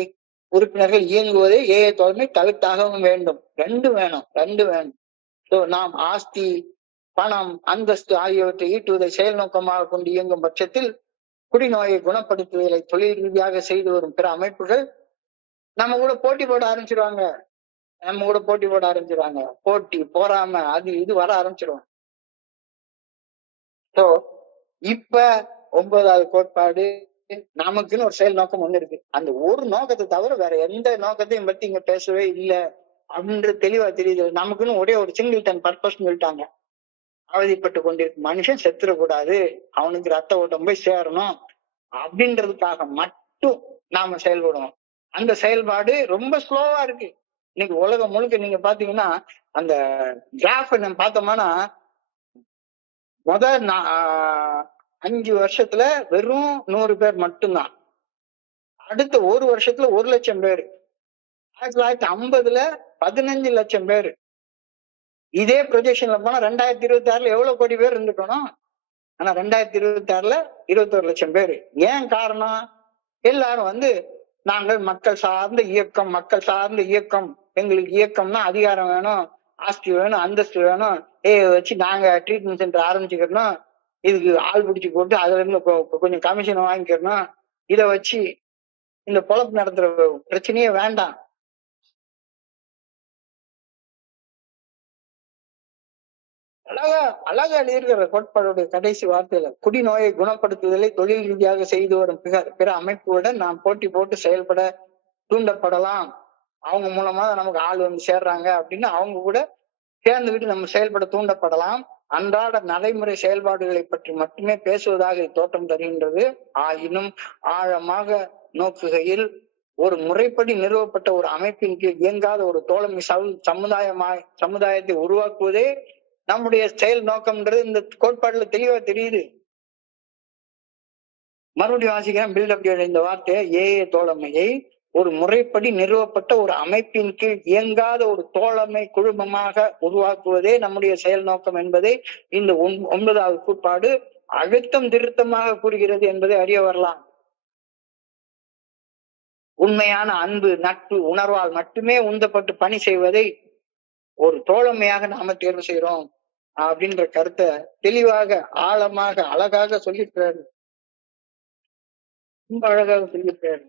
உறுப்பினர்கள் இயங்குவதை ஏஏ தோழமை தவிர்த்தாகவும் வேண்டும். ரெண்டு வேணும். நாம் ஆஸ்தி, பணம், அந்தஸ்து ஆகியவற்றை ஈட்டுவதை செயல் நோக்கமாக கொண்டு இயங்கும் பட்சத்தில் குடிநோயை குணப்படுத்துவதை தொழில் ரீதியாக செய்து வரும் பிற அமைப்புகள் நம்ம கூட போட்டி போட ஆரம்பிச்சிருவாங்க. போட்டி போறாம அது இது வர ஆரம்பிச்சிருவாங்க. இப்ப 9வது கோட்பாடு நமக்குன்னு ஒரு செயல் நோக்கம் ஒண்ணு இருக்கு. அந்த ஒரு நோக்கத்தை தவிர வேற எந்த நோக்கத்தையும் பத்தி இங்க பேசவே இல்லை அப்படின்றது தெளிவா தெரியுது. நமக்குன்னு ஒரே ஒரு சிங்கிள் டன் பர்பஸ் சொல்லிட்டாங்க. அவதிப்பட்டு கொண்டிருக்கும் மனுஷன் செத்துடக்கூடாது, அவனுக்கு ரத்த ஓட்டம் போய் சேரணும் அப்படின்றதுக்காக மட்டும் நாம செயல்படுவோம். அந்த செயல்பாடு ரொம்ப ஸ்லோவா இருக்கு. இன்னைக்கு உலகம் முழுக்க நீங்க பாத்தீங்கன்னா அந்த கிராஃப் நம்ம பார்த்தோம்னா முதல் 5 வருஷத்துல வெறும் 100 பேர் மட்டும்தான். அடுத்த ஒரு வருஷத்துல 1 லட்சம் பேர். 1950ல 15 லட்சம் பேர். இதே ப்ரொஜெக்ஷன்ல போனா 2026ல எவ்வளவு கோடி பேர் இருந்துக்கணும்? ஆனா 2026ல 21 லட்சம் பேர். ஏன் காரணம்? எல்லாரும் நாங்கள் மக்கள் சார்ந்த இயக்கம், எங்களுக்கு இயக்கம்னா அதிகாரம் வேணும், ஆஸ்தி வேணும், அந்தஸ்து வேணும், வச்சு நாங்க ட்ரீட்மெண்ட் சென்டர் ஆரம்பிச்சுக்கிறோம், இதுக்கு ஆள் பிடிச்சி போட்டு அதுல இருந்து கொஞ்சம் கமிஷன் வாங்கிக்கிறோம், இதை வச்சு இந்த பொழப்பு நடத்துற பிரச்சனையே வேண்டாம். அழகா எழுதியிருக்கிற கோட்பாடுடைய கடைசி வார்த்தையில குடிநோயை குணப்படுத்துதலை தொழில் ரீதியாக செய்து வரும் பிற அமைப்புடன் நாம் போட்டி போட்டு செயல்பட தூண்டப்படலாம். அவங்க மூலமா நமக்கு ஆள் சேர்றாங்க அப்படின்னு அவங்க கூட சேர்ந்துகிட்டு நம்ம செயல்பட தூண்டப்படலாம். அன்றாட நடைமுறை செயல்பாடுகளை பற்றி மட்டுமே பேசுவதாக தோற்றம் தருகின்றது. ஆயினும் ஆழமாக நோக்குகையில் ஒரு முறைப்படி நிறுவப்பட்ட ஒரு அமைப்பின் கீழ் இயங்காத ஒரு தோழமை சமுதாயத்தை உருவாக்குவதே நம்முடைய செயல் நோக்கம்ன்றது இந்த கோட்பாடுல தெளிவா தெரியுது. மறுபடியும் வாசிக்கிறேன். பில்டப் இந்த வார்த்தையை ஏஏ தோழமையை ஒரு முறைப்படி நிறுவப்பட்ட ஒரு அமைப்பின் கீழ் இயங்காத ஒரு தோழமை குழுமமாக உருவாக்குவதே நம்முடைய செயல் நோக்கம் என்பதை இந்த 9வது கோட்பாடு அழுத்தம் திருத்தமாக கூறுகிறது என்பதை அறிய வரலாம். உண்மையான அன்பு, நட்பு, உணர்வால் மட்டுமே உந்தப்பட்டு பணி செய்வதை ஒரு தோழமையாக நாம தேர்வு செய்யறோம் அப்படின்ற கருத்தை தெளிவாக, ஆழமாக, அழகாக சொல்லியிருக்கிறாரு. ரொம்ப அழகாக சொல்லியிருக்கிறாரு.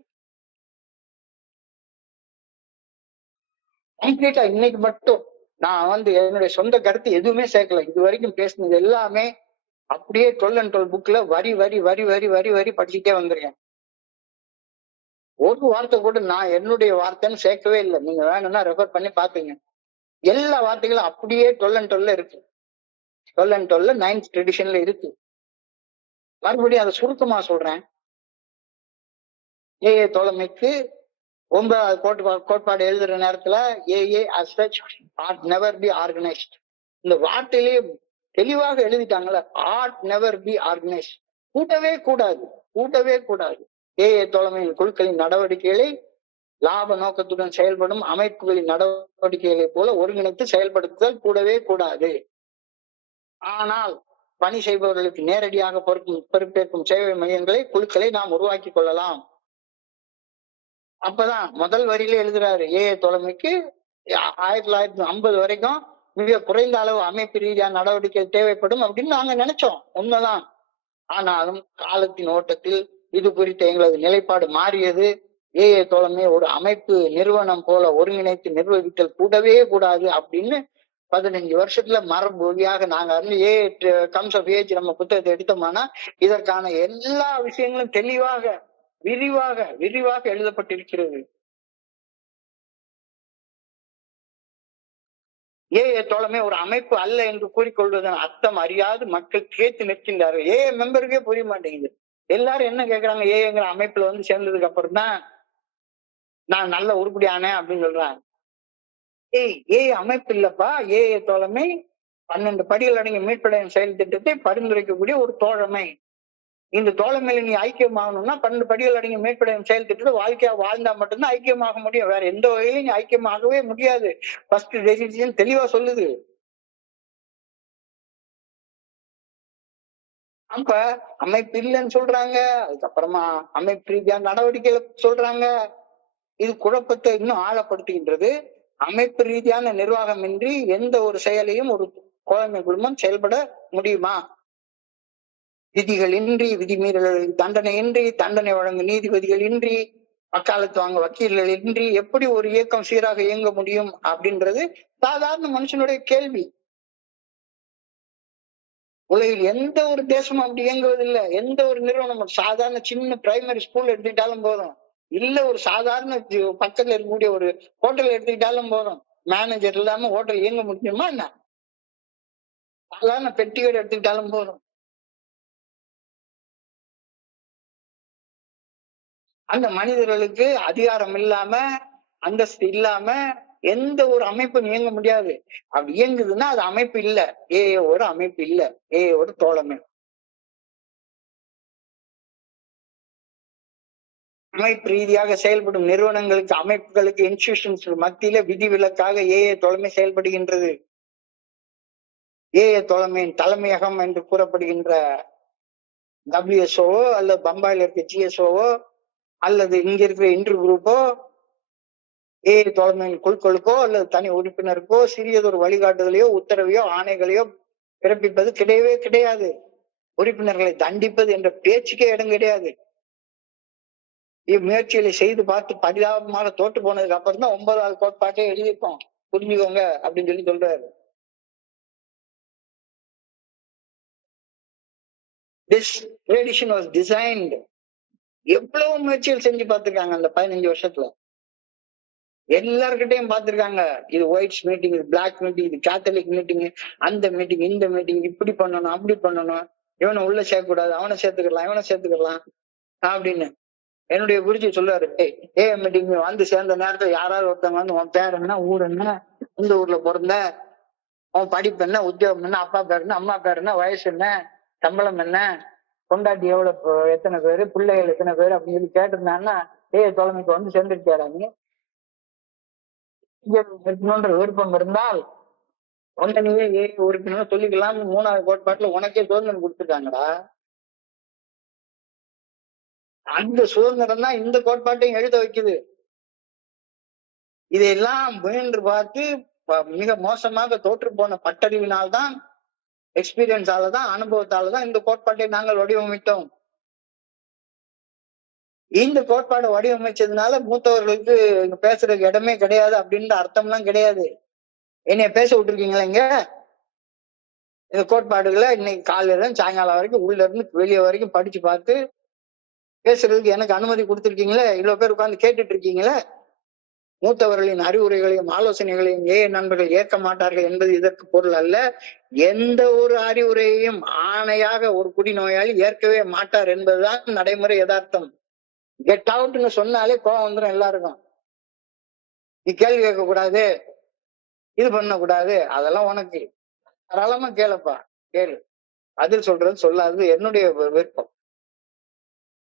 கம்ப்ளீட்டா இன்னைக்கு மட்டும் நான் என்னுடைய சொந்த கருத்து எதுவுமே சேர்க்கல. இது வரைக்கும் பேசினது எல்லாமே அப்படியே 12 and 12 புக்ல வரி வரி வரி வரி வரி வரி படிச்சுட்டே வந்திருக்கேன். ஒரு வார்த்தை கூட நான் என்னுடைய வார்த்தைன்னு சேர்க்கவே இல்லை. நீங்க வேணும்னா ரெஃபர் பண்ணி பாத்துங்க. எல்லா வார்த்தைகளும் அப்படியே 12 and 12ல இருக்கு. 12 and 12ல 9th ட்ரெடிஷன்ல இருக்கு. மறுபடியும் அதை சுருக்கமா சொல்றேன். ஏஏ தோழமைக்கு 9வது கோட்பாடு எழுதுற நேரத்துல AA as such ought never be organized. இந்த வார்த்தையிலேயே தெளிவாக எழுதிட்டாங்கல்ல, ought never be organized. கூட்டவே கூடாது. ஏஏ தோழமையின் குழுக்களின் நடவடிக்கைகளை லாப நோக்கத்துடன் செயல்படும் அமைப்புகளின் நடவடிக்கைகளை போல ஒருங்கிணைத்து செயல்படுத்துதல் கூடவே கூடாது. ஆனால் பணி செய்பவர்களுக்கு நேரடியாக பொறுப்பேற்கும் சேவை மையங்களை, குழுக்களை நாம் உருவாக்கி கொள்ளலாம். அப்பதான் முதல் வரியில எழுதுறாரு, ஏஏ தோழமைக்கு 1950 வரைக்கும் மிக குறைந்த அளவு அமைப்பு ரீதியான நடவடிக்கை தேவைப்படும் அப்படின்னு நாங்க நினைச்சோம். உண்மைதான். ஆனாலும் காலத்தின் ஓட்டத்தில் இது குறித்த எங்களது நிலைப்பாடு மாறியது. ஏஏ தோழமை ஒரு அமைப்பு நிறுவனம் போல ஒருங்கிணைத்து நிர்வகித்தல் கூடவே கூடாது அப்படின்னு 15 வருஷத்துல மரபு வழியாக நாங்க ஏ கம்ஸ் ஆஃப் ஏஜ் நம்ம புத்தகத்தை எடுத்தோம்னா இதற்கான எல்லா விஷயங்களும் தெளிவாக விரிவாக எழுதப்பட்டிருக்கிறது. ஏஏ தோழமை ஒரு அமைப்பு அல்ல என்று கூறிக்கொள்வதன் அர்த்தம் அறியாது மக்கள் கேட்டு நிற்கின்றார்கள். ஏஏ மெம்பருக்கே புரிய மாட்டேங்குது. எல்லாரும் என்ன கேக்குறாங்க, ஏஏங்கிற அமைப்புல சேர்ந்ததுக்கு அப்புறம் தான் நான் நல்ல உருப்படியானேன் அப்படின்னு சொல்றாங்க. ஏ அமைப்பு இல்லப்பா, ஏஏ தோழமை 12 படிகள் அடங்கிய மீட்படையும் செயல் திட்டத்தை பரிந்துரைக்கக்கூடிய ஒரு தோழமை. இந்த தோழமையில நீ ஐக்கியமாகணும்னா 12 படிகள் அடங்கிய மீட்படையும் செயல் திட்டத்தை வாழ்க்கையா வாழ்ந்தா மட்டும்தான் ஐக்கியமாக முடியும். வேற எந்த வகையிலும் நீ ஐக்கியமாகவே முடியாது. ஃபர்ஸ்ட் டெசிஷன் தெளிவா சொல்லுது. அப்ப அமைப்பு இல்லைன்னு சொல்றாங்க. அதுக்கப்புறமா அமைப்பு ரீதியா நடவடிக்கைகளை சொல்றாங்க. இது குழப்பத்தை இன்னும் ஆழப்படுத்துகின்றது. அமைப்பு ரீதியான நிர்வாகமின்றி எந்த ஒரு செயலையும் ஒரு தோழமை குழுமம் செயல்பட முடியுமா? விதிகள் இன்றி, விதிமீறல்களுக்கு தண்டனை இன்றி, தண்டனை வழங்கும் நீதிபதிகள் இன்றி, வக்காலத்து வாங்க வக்கீல்கள் இன்றி எப்படி ஒரு இயக்கம் சீராக இயங்க முடியும் அப்படின்றது சாதாரண மனுஷனுடைய கேள்வி. உலகில் எந்த ஒரு தேசமும் அப்படி இயங்குவதில்லை. எந்த ஒரு நிறுவனம் சாதாரண சின்ன பிரைமரி ஸ்கூல் எடுத்துக்கிட்டாலும் போதும், இல்ல ஒரு சாதாரண பக்கத்துல இருக்கக்கூடிய ஒரு ஹோட்டல் எடுத்துக்கிட்டாலும் போதும், மேனேஜர் இல்லாம ஹோட்டல் இயங்க முடியுமா என்ன? சாதாரண பெட்டிகடை எடுத்துக்கிட்டாலும் போதும், அந்த மனிதர்களுக்கு அதிகாரம் இல்லாம, அந்தஸ்து இல்லாம எந்த ஒரு அமைப்பும் இயங்க முடியாது. அப்படி இயங்குதுன்னா அது அமைப்பு இல்ல, ஒரு அமைப்பு இல்ல, ஒரு தோழமை. அமைப்பு ரீதியாக செயல்படும் நிறுவனங்களுக்கு, அமைப்புகளுக்கு, இன்ஸ்டிடியூஷன்ஸ் மத்தியில விதிவிலக்காக தோழமை செயல்படுகின்றது. தோழமையின் தலைமையகம் என்று கூறப்படுகின்ற WSOவோ அல்லது பம்பாயில இருக்க GSOவோ அல்லது இங்க இருக்கிற இன்டர் குரூப்போ தோழமையின் குழுக்களுக்கோ அல்லது தனி உறுப்பினருக்கோ சிறியதொரு வழிகாட்டுதலையோ உத்தரவையோ ஆணைகளையோ பிறப்பிப்பது கிடையவே கிடையாது. உறுப்பினர்களை தண்டிப்பது என்ற பேச்சுக்கே இடம் கிடையாது. இம்முயற்சிகளை செய்து பார்த்து பரிதாபமாக தோற்று போனதுக்கு அப்புறம் தான் 9வது கோட்பாட்டை எழுதியிருக்கோம், புரிஞ்சுக்கோங்க அப்படின்னு சொல்லி சொல்றாரு. This tradition was designed. எவ்வளவு முயற்சிகள் செஞ்சு பார்த்திருக்காங்க அந்த 15 வருஷத்துல. எல்லார்கிட்டையும் பார்த்திருக்காங்க. இது ஒயிட்ஸ் மீட்டிங், இது பிளாக் மீட்டிங், இது கேத்தலிக் மீட்டிங், அந்த மீட்டிங், இந்த மீட்டிங், இப்படி பண்ணணும், அப்படி பண்ணணும், இவனை உள்ள சேர்க்கக்கூடாது, அவனை சேர்த்துக்கலாம், இவனை சேர்த்துக்கலாம் அப்படின்னு. என்னுடைய குருஜி சொல்லுவாரு, மீட்டிங் வந்து சேர்ந்த நேரத்துல யாராவது ஒருத்தவங்க வந்து உன் பேர் என்ன, ஊர் என்ன, இந்த ஊர்ல பிறந்த, உன் படிப்பு என்ன, உத்தியோகம் என்ன, அப்பா பேர் என்ன, அம்மா பேர் என்ன, வயசு என்ன, சம்பளம் என்ன, கொண்டாட்டி எவ்வளவு, எத்தனை பேரு, பிள்ளைகள் எத்தனை பேரு அப்படின்னு சொல்லி கேட்டிருந்தாங்கன்னா தோழமைக்கு வந்து சேர்ந்துருக்காரு. இருக்கணும்ன்ற விருப்பம் இருந்தால் உடனே உறுப்பினர் சொல்லிக்கலாம். 3வது கோட்பாட்டுல உனக்கே சுதந்திரம் கொடுத்துருக்காங்கடா. அந்த சுதந்திரம் தான் இந்த கோட்பாட்டையும் எழுத வைக்குது. இதையெல்லாம் முயன்று பார்த்து மிக மோசமாக தோற்று போன பட்டறிவினால்தான், எக்ஸ்பீரியன்ஸாலதான், அனுபவத்தாலதான் இந்த கோட்பாட்டை நாங்கள் வடிவமைத்தோம். இந்த கோட்பாடை வடிவமைச்சதுனால மூத்தவர்களுக்கு இங்க பேசுறதுக்கு இடமே கிடையாது அப்படின்ற அர்த்தம்லாம் கிடையாது. என்னைய பேச விட்டுருக்கீங்களா இங்க? இந்த கோட்பாடுகளை இன்னைக்கு காலையில சாயங்காலம் வரைக்கும் உள்ள இருந்து வெளியே வரைக்கும் படிச்சு பார்த்து பேசுறதுக்கு எனக்கு அனுமதி கொடுத்துருக்கீங்களே, இவ்வளவு பேர் உட்கார்ந்து கேட்டுட்டு இருக்கீங்களே. மூத்தவர்களின் அறிவுரைகளையும் ஆலோசனைகளையும் நண்பர்கள் ஏற்க மாட்டார்கள் என்பது இதற்கு பொருள் அல்ல. எந்த ஒரு அறிவுரையையும் ஆணையாக ஒரு குடிநோயாளி ஏற்கவே மாட்டார் என்பதுதான் நடைமுறை யதார்த்தம். கெட் அவுட்னு சொன்னாலே கோவம் வந்துடும் எல்லாருக்கும். நீ கேள்வி கேட்க கூடாது, இது பண்ணக்கூடாது, அதெல்லாம் உனக்கு தாராளமா கேளுப்பா, கேளு. பதில் சொல்றது சொல்லாது என்னுடைய விருப்பம்.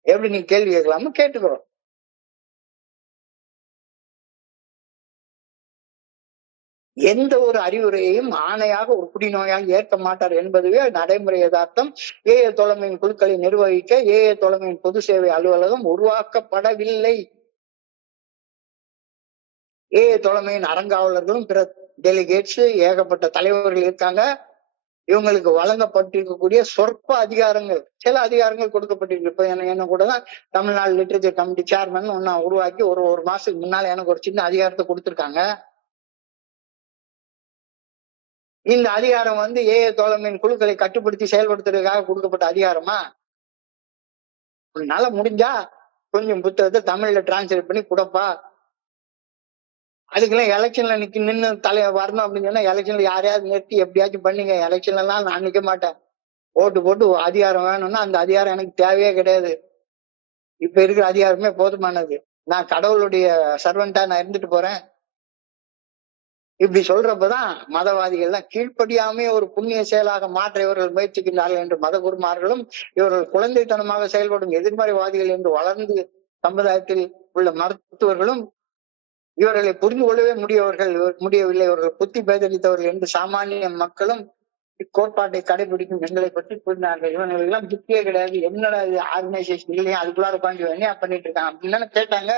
எப்படி நீ கேள்வி கேட்கலாமோ கேட்டுக்கிறோம். எந்த ஒரு அறிவுரையையும் ஆணையாக ஒரு குடிநோயாக ஏற்க மாட்டார் என்பதுவே நடைமுறை யதார்த்தம். தோழமையின் குழுக்களை நிர்வகிக்க தோழமையின் பொது சேவை அலுவலகம் உருவாக்கப்படவில்லை. தோழமையின் அறங்காவலர்களும் பிற டெலிகேட்ஸ் ஏகப்பட்ட தலைவர்கள் இருக்காங்க. இவங்களுக்கு வழங்கப்பட்டிருக்கக்கூடிய சொற்ப அதிகாரங்கள், சில அதிகாரங்கள் கொடுக்கப்பட்டிருக்கு. இப்ப என்ன கூட தான் தமிழ்நாடு லிட்ரேச்சர் கமிட்டி சேர்மன் ஒன்னு உருவாக்கி ஒரு மாசத்துக்கு முன்னால எனக்கு ஒரு சின்ன அதிகாரத்தை கொடுத்திருக்காங்க. இந்த அதிகாரம் வந்து தோழமையின் குழுக்களை கட்டுப்படுத்தி செயல்படுத்துறதுக்காக கொடுக்கப்பட்ட அதிகாரமா? உன்னால முடிஞ்சா கொஞ்சம் புத்தகத்தை தமிழ்ல டிரான்ஸ்லேட் பண்ணி கொடுப்பா. அதுக்கெல்லாம் எலெக்ஷன்ல நின்னு வரணும் அப்படின்னு சொன்னா எலெக்ஷன்ல யாரையாவது நிறுத்தி எப்படியாச்சும் பண்ணீங்க. எலெக்ஷன்ல எல்லாம் நான் நிக்க மாட்டேன். ஓட்டு போட்டு அதிகாரம் வேணும்னா அந்த அதிகாரம் எனக்கு தேவையே கிடையாது. இப்ப இருக்கிற அதிகாரமே போதுமானது. நான் கடவுளுடைய சர்வெண்டா நான் இருந்துட்டு போறேன். இப்படி சொல்றப்பதான் மதவாதிகள் எல்லாம் கீழ்ப்படியாமே ஒரு புண்ணிய செயலாக மாற்ற இவர்கள் முயற்சிக்கின்றார்கள் என்று மதகுருமார்களும் இவர்கள் குழந்தைத்தனமாக செயல்படும் எதிர்மறைவாதிகள் என்று வளர்ந்து சமுதாயத்தில் உள்ள மருத்துவர்களும் இவர்களை புரிந்து கொள்ளவே முடியவில்லை. இவர்கள் புத்தி பேதளித்தவர்கள் என்று சாமானிய மக்களும் இக்கோட்பாட்டை கடைபிடிக்கும் எங்களை பற்றி புரிந்தார்கள். இவங்களுக்கு எல்லாம் புத்தியே கிடையாது, என்னடா இது ஆர்கனைசேஷன் இல்லையா, அதுக்குள்ளார உட்காந்து என்ன பண்ணிட்டு இருக்காங்க அப்படின்னு கேட்டாங்க.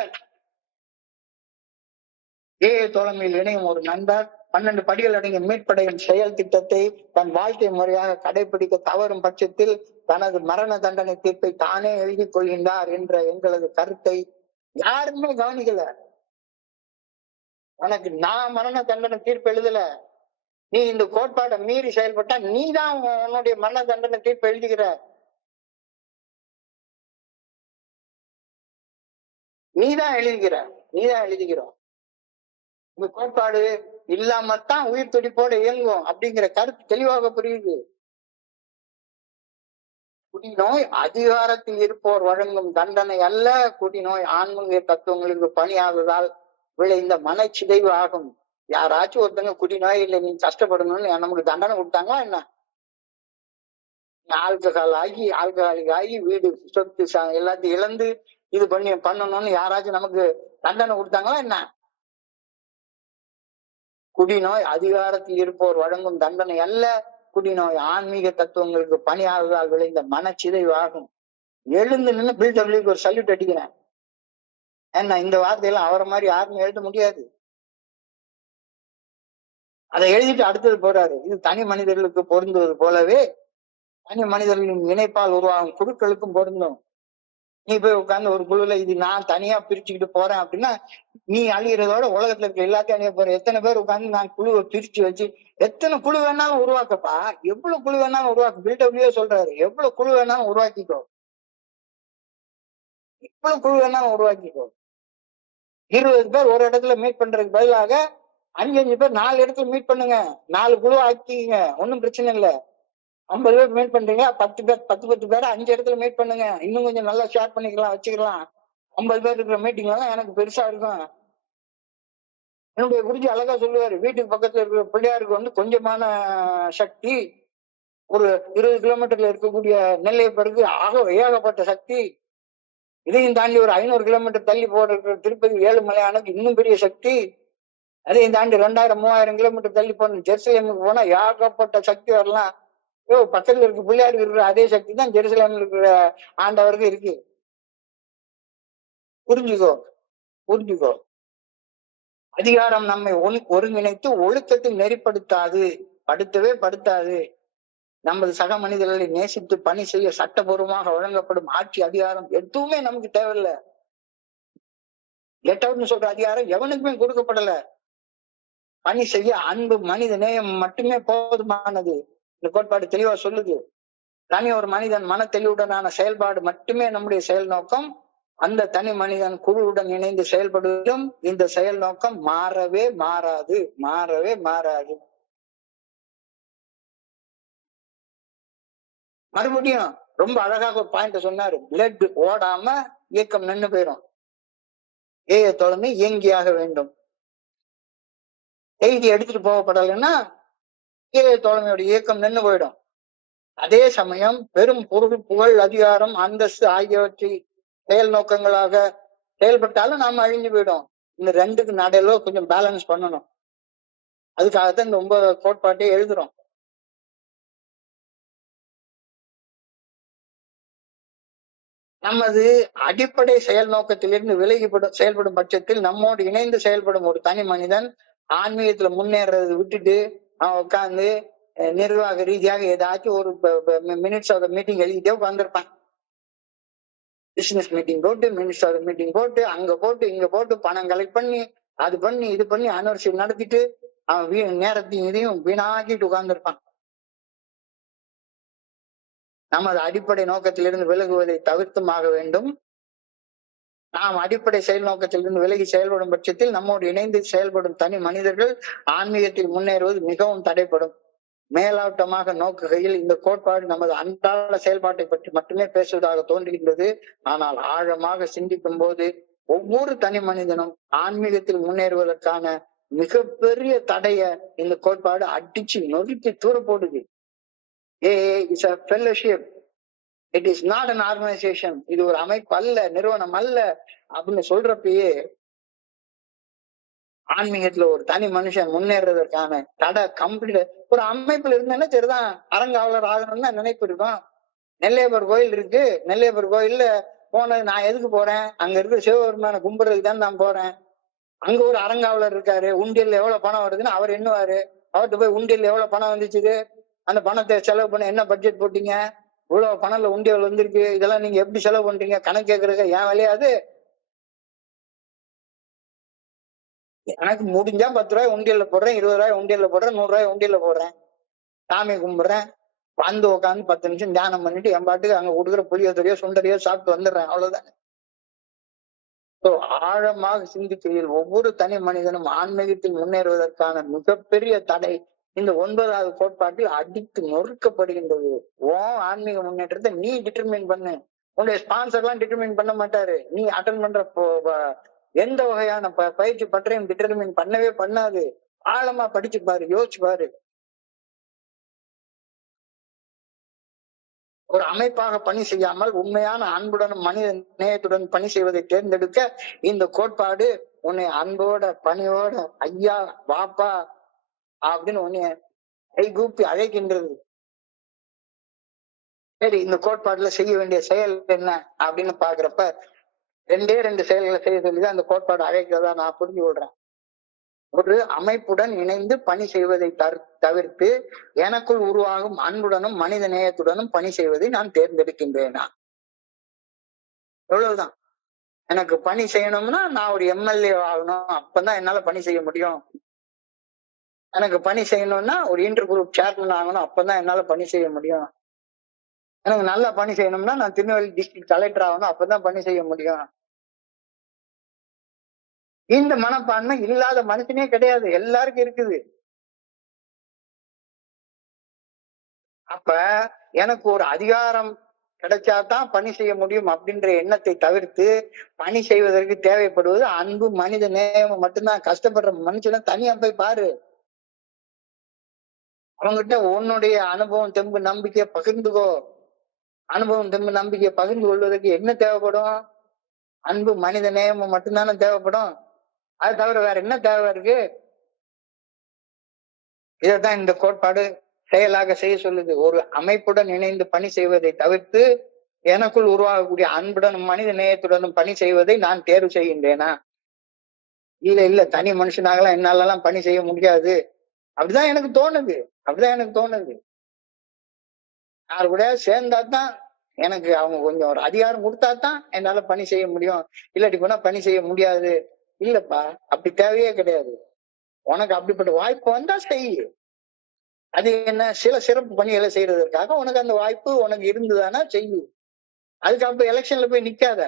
தோழமையில் இணையும் ஒரு நண்பர் 12 படிகள் அடங்கிய மீட்படையும் செயல் திட்டத்தை தன் வாழ்க்கை முறையாக கடைபிடிக்க தவறும் பட்சத்தில் தனது மரண தண்டனை தீர்ப்பை தானே எழுதி கொள்கின்றார் என்ற எங்களது கருத்தை யாருமே கவனிக்கல. உனக்கு நான் மரண தண்டனை தீர்ப்பு எழுதல, நீ இந்த கோட்பாட்டை மீறி செயல்பட்டா நீதான் உன்னுடைய மரண தண்டனை தீர்ப்பு எழுதிக்கிற, நீதான் எழுதிக்கிறோம். இந்த கோட்பாடு இல்லாமத்தான் உயிர் துடிப்போட இயங்கும் அப்படிங்கிற கருத்து தெளிவாக புரியுது. குடிநோய் அதிகாரத்தில் இருப்போர் வழங்கும் தண்டனை அல்ல, குடிநோய் ஆன்மீக தத்துவங்களுக்கு பணியாததால் விளைந்த மனச்சிதைவு ஆகும். யாராச்சும் ஒருத்தங்க குடிநோய் இல்லை நீங்க கஷ்டப்படணும்னு நமக்கு தண்டனை கொடுத்தாங்களா என்ன? ஆல்கஹாலிக் ஆகி வீடு சொத்து எல்லாத்தையும் இழந்து இது பண்ணணும்னு யாராச்சும் நமக்கு தண்டனை கொடுத்தாங்களா என்ன? குடிநோய் அதிகாரத்தில் இருப்போர் வழங்கும் தண்டனை அல்ல, குடிநோய் ஆன்மீக தத்துவங்களுக்கு பணியாததால் விளைந்த மனச்சிதைவு ஆகும். எழுந்து நின்று பில்டபிள்யூக்கு ஒரு சல்யூட் அடிக்கிறேன். ஏன்னா இந்த வார்த்தையெல்லாம் அவரை மாதிரி யாருமே எழுத முடியாது. அதை எழுதிட்டு அடுத்தது போறாரு. இது தனி மனிதர்களுக்கு பொருந்துவது போலவே தனி மனிதர்களின் இணைப்பால் உருவாகும் குழுக்களுக்கும் பொருந்தும். நீ போய் உட்கார்ந்து ஒரு குழுல இது நான் தனியா பிரிச்சுக்கிட்டு போறேன் அப்படின்னா நீ அழிகிறதோட உலகத்துல இருக்க எல்லாத்தையும் அழிய போற. எத்தனை பேர் உட்கார்ந்து நான் குழுவை பிரிச்சு வச்சு எத்தனை குழு வேணாலும் உருவாக்கப்பா, எவ்வளவு குழு வேணாலும் உருவாக்கு. பில்டபிள்யூ சொல்றாரு, எவ்வளவு குழு வேணாலும் உருவாக்கிக்கோ, எவ்வளவு குழு வேணாலும் உருவாக்கிக்கோ. 20 பேர் ஒரு இடத்துல மீட் பண்றதுக்கு பதிலாக 5 பேர் 4 இடத்துல மீட் பண்ணுங்க, 4 குழு ஆக்கிங்க, ஒன்னும் பிரச்சனை இல்லை. 50 பேர் மீட் பண்றீங்க, 10 பேர் 5 இடத்துல மீட் பண்ணுங்க, இன்னும் கொஞ்சம் நல்லா ஷேர் பண்ணிக்கலாம், வச்சுக்கலாம். 50 பேர் இருக்கிற மீட்டிங் எல்லாம் எனக்கு பெருசா இருக்கும். என்னுடைய குருஜி அழகா சொல்லுவாரு, வீட்டுக்கு பக்கத்துல இருக்கிற பிள்ளையாருக்கு கொஞ்சமான சக்தி, ஒரு 20 கிலோமீட்டர்ல இருக்கக்கூடிய நெல்லையப்பருக்கு ஏகப்பட்ட சக்தி, இதையும் தாண்டி ஒரு 500 கிலோமீட்டர் தள்ளி போற திருப்பதி ஏழுமலையானுக்கு இன்னும் பெரிய சக்தி, அதையும் தாண்டி 2000-3000 கிலோமீட்டர் தள்ளி போன ஜெருசலேமுக்கு போனா ஏகப்பட்ட சக்தி வரலாம். பக்கத்துல இருக்க பிள்ளையாருக்கு இருக்கிற அதே சக்தி தான் ஜெருசலேம்ல இருக்கிற ஆண்டவருக்கு இருக்கு. புரிஞ்சுக்கோ. அதிகாரம் நம்மை ஒருங்கிணைத்து ஒழுக்கத்தில் நெறிப்படுத்தாது, படுத்தாது. நமது சக மனிதர்களை நேசித்து பணி செய்ய சட்டபூர்வமாக வழங்கப்படும் ஆட்சி அதிகாரம் எதுவுமே நமக்கு தேவையில்லை. கெட் அவுட்னு சொல்ற அதிகாரம் எவனுக்குமே கொடுக்கப்படல. பணி செய்ய அன்பு மனித நேயம் மட்டுமே போதுமானது. இந்த கோட்பாடு தெளிவா சொல்லுது. தனி ஒரு மனிதன் மன தெளிவுடனான செயல்பாடு மட்டுமே நம்முடைய செயல் நோக்கம். அந்த தனி மனிதன் குழுவுடன் இணைந்து செயல்படுவதும் இந்த செயல் நோக்கம் மாறவே மாறாது. மறுபடியும் ரொம்ப அழகாக ஒரு பாயிண்ட் சொன்னாரு. பிளட் ஓடாம இயக்கம் நின்று போயிடும். தோழமை இயங்கியாக வேண்டும். செய்தி எடுத்துட்டு போகப்படலைன்னா தோழமையோட இயக்கம் நின்று போயிடும். அதே சமயம் பெரும் பொருள், புகழ், அதிகாரம், அந்தஸ்து ஆகியவற்றை செயல் நோக்கங்களாக செயல்பட்டாலும் நாம அழிஞ்சு போயிடும். இந்த ரெண்டுக்கு நடையில கொஞ்சம் பேலன்ஸ் பண்ணணும். அதுக்காகத்தான் இந்த 9 கோட்பாட்டை எழுதுறோம். நமது அடிப்படை செயல் நோக்கத்திலிருந்து செயல்படும் பட்சத்தில் நம்மோடு இணைந்து செயல்படும் ஒரு தனி மனிதன் ஆன்மீகத்துல முன்னேறதை விட்டுட்டு அவன் உட்கார்ந்து நிர்வாக ரீதியாக ஏதாச்சும் ஒரு மினிட்ஸ் ஆஃப் மீட்டிங் எழுதிட்டே உட்கார்ந்துருப்பான். பிசினஸ் மீட்டிங் போட்டு, மினிட்ஸ் ஆஃப் மீட்டிங் போட்டு, அங்க போட்டு இங்க போட்டு பணம் கலெக்ட் பண்ணி அது பண்ணி இது பண்ணி அனிவர்சரி நடத்திட்டு அவன் நேரத்தையும் இதையும் வீணாக்கிட்டு உட்கார்ந்துருப்பான். நமது அடிப்படை நோக்கத்திலிருந்து விலகுவதை தவிர்த்துமாக வேண்டும். நாம் அடிப்படை செயல் நோக்கத்திலிருந்து விலகி செயல்படும் பட்சத்தில் நம்மோடு இணைந்து செயல்படும் தனி மனிதர்கள் ஆன்மீகத்தில் முன்னேறுவது மிகவும் தடைப்படும். மேலோட்டமாக நோக்குகையில் இந்த கோட்பாடு நமது அன்றாட செயல்பாட்டை பற்றி மட்டுமே பேசுவதாக தோன்றுகின்றது. ஆனால் ஆழமாக சிந்திக்கும் போது ஒவ்வொரு தனி மனிதனும் ஆன்மீகத்தில் முன்னேறுவதற்கான மிகப்பெரிய தடைய இந்த கோட்பாடு அடிச்சு நொறுக்கி தூர போடுது. It's a fellowship. It is not an organisation. இது ஒரு அமைப்பு அல்ல, நிறுவனம் அல்ல அப்படின்னு சொல்றப்பயே ஆன்மீகத்துல ஒரு தனி மனுஷன் முன்னேறதற்கான தடை கம்ப்ளீட். ஒரு அமைப்புல இருந்தேன்னா சரிதான், அறங்காவலர் ஆகணும்னு தான் நினைப்பு இருக்கும். நெல்லையப்பர் கோயில் இருக்கு, நெல்லையப்பர் கோயில்ல போனது நான் எதுக்கு போறேன்? அங்க இருக்கிற சிவபெருமான கும்பிடுறதுக்கு தான் நான் போறேன். அங்க ஒரு அறங்காவலர் இருக்காரு, உண்டியல்ல எவ்வளவு பணம் வருதுன்னு அவர் எண்ணுவாரு. அவர்கிட்ட போய் உண்டியல்ல எவ்வளவு பணம் வந்துச்சு, அந்த பணத்தை செலவு பண்ண என்ன பட்ஜெட் போட்டீங்க, இவ்வளவு பணம்ல உண்டியல் வந்திருக்கு, இதெல்லாம் நீங்க எப்படி செலவு பண்றீங்க கணக்கு கேட்கறதுக்கு ஏன் வேலையாது? எனக்கு முடிஞ்சா 10 ரூபாய் உண்டியல்ல போடுறேன், 20 ரூபாய் உண்டியல்ல போடுறேன், 100 ரூபாய் உண்டியல்ல போடுறேன், சாமி கும்பிடுறேன், வந்து உட்காந்து 10 நிமிஷம் தியானம் பண்ணிட்டு என் பாட்டுக்கு அங்க கொடுக்குற புளியோதரையோ சுண்டரையோ சாப்பிட்டு வந்துடுறேன், அவ்வளவுதான். ஆழமாக சிந்திக்கையில் ஒவ்வொரு தனி மனிதனும் ஆன்மீகத்தில் முன்னேறுவதற்கான மிகப்பெரிய தடை இந்த 9வது கோட்பாட்டில் அடித்து நொறுக்கப்படுகின்றது. ஆன்மீக முன்னேற்றத்தை நீ டிட்டர்மின் பண்ணு. உன்னுடைய ஸ்பான்சர் எல்லாம் டிட்டர்மின் பண்ண மாட்டாரு. நீ அட்டன் பண்ற எந்த வகையான பயிற்சி பற்றையும் டிட்டர்மின் பண்ணவே பண்ணாது. ஆழமா படிச்சு பாரு, யோசிச்சு பாரு. ஒரு அமைப்பாக பணி செய்யாமல் உண்மையான அன்புடனும் மனித நேயத்துடன் பணி செய்வதை தேர்ந்தெடுக்க இந்த கோட்பாடு உன்னை அன்போட பணியோட ஐயா வாப்பா அப்படின்னு உன்னைய கைகூப்பி அழைக்கின்றது. சரி, இந்த கோட்பாடுல செய்ய வேண்டிய செயல் என்ன அப்படின்னு பாக்குறப்ப 2 செயல்களை செய்ய சொல்லிதான் அந்த கோட்பாடு அழைக்கிறதா நான் புரிஞ்சு கொள்றேன். ஒரு அமைப்புடன் இணைந்து பணி செய்வதை தவிர்த்து எனக்குள் உருவாகும் அன்புடனும் மனித நேயத்துடனும் பணி செய்வதை நான் தேர்ந்தெடுக்கின்றேனா? எவ்வளவுதான். எனக்கு பணி செய்யணும்னா நான் ஒரு எம்எல்ஏ ஆகணும், அப்பதான் என்னால பணி செய்ய முடியும். எனக்கு பணி செய்யணும்னா ஒரு இன்டர் குரூப் சேர்மன் ஆகணும், அப்பதான் என்னால பணி செய்ய முடியும். எனக்கு நல்லா பணி செய்யணும்னா நான் திருநெல்வேலி டிஸ்ட்ரிக்ட் கலெக்டர் ஆகணும், அப்பதான் பணி செய்ய முடியும். இந்த மனப்பான்மை இல்லாத மனுஷனே கிடையாது, எல்லாருக்கும் இருக்குது. அப்ப எனக்கு ஒரு அதிகாரம் கிடைச்சாதான் பணி செய்ய முடியும் அப்படின்ற எண்ணத்தை தவிர்த்து பணி செய்வதற்கு தேவைப்படுவது அன்பு மனித நேயம் மட்டும்தான். கஷ்டப்படுற மனுஷனை தனியா போய் பாரு, அவங்ககிட்ட உன்னுடைய அனுபவம் தெம்பு நம்பிக்கையை பகிர்ந்துக்கோ. அனுபவம் தெம்பு நம்பிக்கையை பகிர்ந்து கொள்வதற்கு என்ன தேவைப்படும்? அன்பு மனித நேயமும் மட்டும்தானே தேவைப்படும். அது தவிர வேற என்ன தேவை இருக்கு? இதைத்தான் இந்த கோட்பாடு செயலாக செய்ய சொல்லுது. ஒரு அமைப்புடன் இணைந்து பணி செய்வதை தவிர்த்து எனக்குள் உருவாகக்கூடிய அன்புடனும் மனித நேயத்துடனும் பணி செய்வதை நான் தேர்வு செய்கின்றேனா? இல்ல தனி மனுஷனாகலாம் என்னால எல்லாம் பணி செய்ய முடியாது, அப்படிதான் எனக்கு தோணுது. யாரு கூட சேர்ந்தாதான் எனக்கு அவங்க கொஞ்சம் ஒரு அதிகாரம் கொடுத்தாதான் என்னால பணி செய்ய முடியும், இல்லாட்டி போனா பணி செய்ய முடியாது. இல்லப்பா, அப்படி தேவையே கிடையாது. உனக்கு அப்படிப்பட்ட வாய்ப்பு வந்தா செய்யு. அது என்ன, சில சிறப்பு பணிகளை செய்யறதற்காக உனக்கு அந்த வாய்ப்பு உனக்கு இருந்ததுன்னா செய்யு. அதுக்கப்புறம் எலெக்ஷன்ல போய் நிக்காத,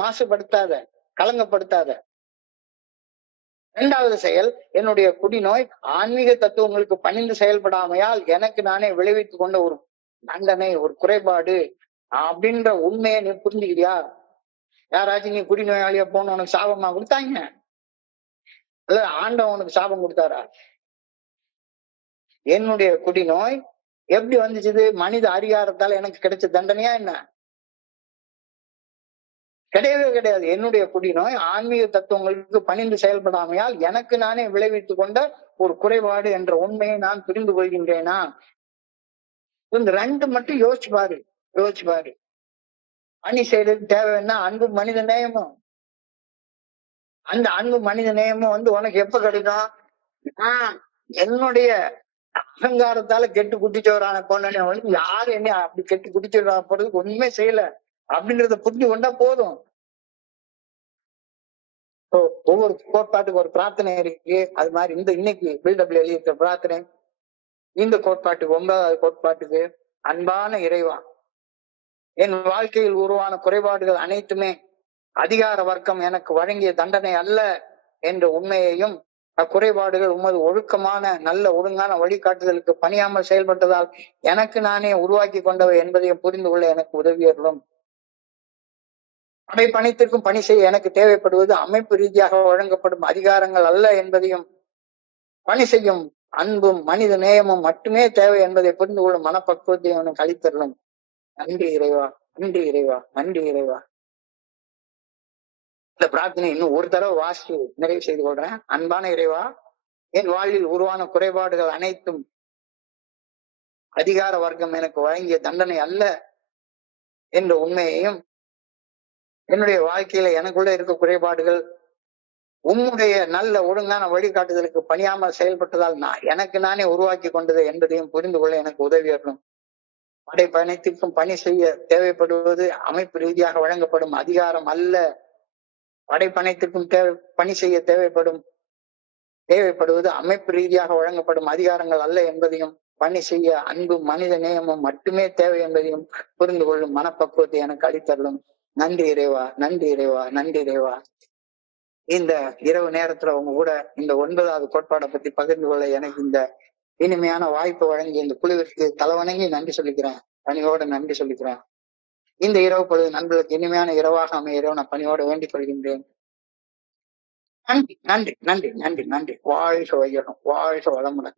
மாசுபடுத்தாத, களங்கப்படுத்தாத. 2வது செயல், என்னுடைய குடிநோய் ஆன்மீக தத்துவங்களுக்கு பணிந்து செயல்படாமையால் எனக்கு நானே விளைவித்துக் கொண்ட ஒரு தண்டனை, ஒரு குறைபாடு அப்படின்ற உண்மையை நீ புரிஞ்சுக்கிறியா? யாராச்சும் நீ குடிநோயாளியா போன உனக்கு சாபமா கொடுத்தாங்க? அல்ல ஆண்டவன் உனக்கு சாபம் கொடுத்தாரா? என்னுடைய குடிநோய் எப்படி வந்துச்சு? மனித அதிகாரத்தால் எனக்கு கிடைச்ச தண்டனையா என்ன? கிடையவே கிடையாது. என்னுடைய குடிநோய் ஆன்மீக தத்துவங்களுக்கு பணிந்து செயல்படாமையால் எனக்கு நானே விளைவித்துக் கொண்ட ஒரு குறைபாடு என்ற உண்மையை நான் புரிந்து கொள்கின்றேனா? இந்த 2 மட்டும் யோசிச்சு பாரு. பணி செய்யறதுக்கு தேவைன்னா அன்பு மனித நேயமும். அந்த அன்பு மனித நேயமும் உனக்கு எப்ப கிடைக்கும்? என்னுடைய அகங்காரத்தால கெட்டு குட்டிச்சவரான பொண்ணு யாரு என்ன அப்படி கெட்டு குட்டிச்சவரா போறதுக்கு ஒண்ணுமே செய்யல அப்படின்றத புரிஞ்சு கொண்டா போதும். ஒவ்வொரு கோட்பாட்டுக்கு ஒரு பிரார்த்தனை இருக்கு. அது மாதிரி இன்னைக்கு பில்டப்ல எழுதியிருக்க பிரார்த்தனை இந்த கோட்பாட்டுக்கு 9வது கோட்பாட்டுக்கு, அன்பான இறைவா, என் வாழ்க்கையில் உருவான குறைபாடுகள் அனைத்துமே அதிகார வர்க்கம் எனக்கு வழங்கிய தண்டனை அல்ல என்ற உண்மையையும், அக்குறைபாடுகள் உமது ஒழுக்கமான நல்ல ஒழுங்கான வழிகாட்டுதலுக்கு பணியாமல் செயல்பட்டதால் எனக்கு நானே உருவாக்கி கொண்டவை என்பதையும் புரிந்து கொள்ள எனக்கு உதவியர்களும். படைப்பனைத்திற்கும் பணி செய்ய எனக்கு தேவைப்படுவது அமைப்பு ரீதியாக வழங்கப்படும் அதிகாரங்கள் அல்ல என்பதையும், பணி செய்யும் அன்பும் மனித நேயமும் மட்டுமே தேவை என்பதை புரிந்து கொள்ளும் மனப்பக்குவத்தை அவனுக்கு அளித்தரலும். நன்றி இறைவா, நன்றி இறைவா, நன்றி இறைவா. இந்த பிரார்த்தனை இன்னும் ஒரு தடவை வாசி நிறைவு செய்து கொள்றேன். அன்பான இறைவா, என் வாழ்வில் உருவான குறைபாடுகள் அனைத்தும் அதிகார வர்க்கம் எனக்கு வழங்கிய தண்டனை அல்ல என்ற உண்மையையும், என்னுடைய வாழ்க்கையில எனக்குள்ள இருக்க குறைபாடுகள் உம்முடைய நல்ல ஒழுங்கான வழிகாட்டுதலுக்கு பணியாமல் செயல்பட்டதால் எனக்கு நானே உருவாக்கி கொண்டது என்பதையும் புரிந்து கொள்ள எனக்கு உதவி வரணும். படைப்பனைத்திற்கும் பணி செய்ய தேவைப்படுவது அமைப்பு ரீதியாக வழங்கப்படும் அதிகாரம் அல்ல. படைப்பனைத்திற்கும் பணி செய்ய தேவைப்படுவது அமைப்பு ரீதியாக வழங்கப்படும் அதிகாரங்கள் அல்ல என்பதையும், பணி செய்ய அன்பு மனித நேயமும் மட்டுமே தேவை என்பதையும் புரிந்து கொள்ளும் மனப்பக்குவத்தை எனக்கு அளித்தரலும். நன்றி இறைவா, நன்றி இறைவா, நன்றி இறைவா. இந்த இரவு நேரத்துல உங்க கூட இந்த 9வது கோட்பாடை பத்தி பகிர்ந்து கொள்ள எனக்கு இந்த இனிமையான வாய்ப்பு வழங்கிய இந்த குழுவிற்கு தலைவணங்கி நன்றி சொல்லிக்கிறேன், பணியோட நன்றி சொல்லிக்கிறேன். இந்த இரவு பொழுது நண்பர்களுக்கு இனிமையான இரவாக அமைய நான் பணியோட வேண்டிக் கொள்கின்றேன். நன்றி, நன்றி, நன்றி, நன்றி, நன்றி. வாழ்க வையகம், வாழ்க வளமுடன்.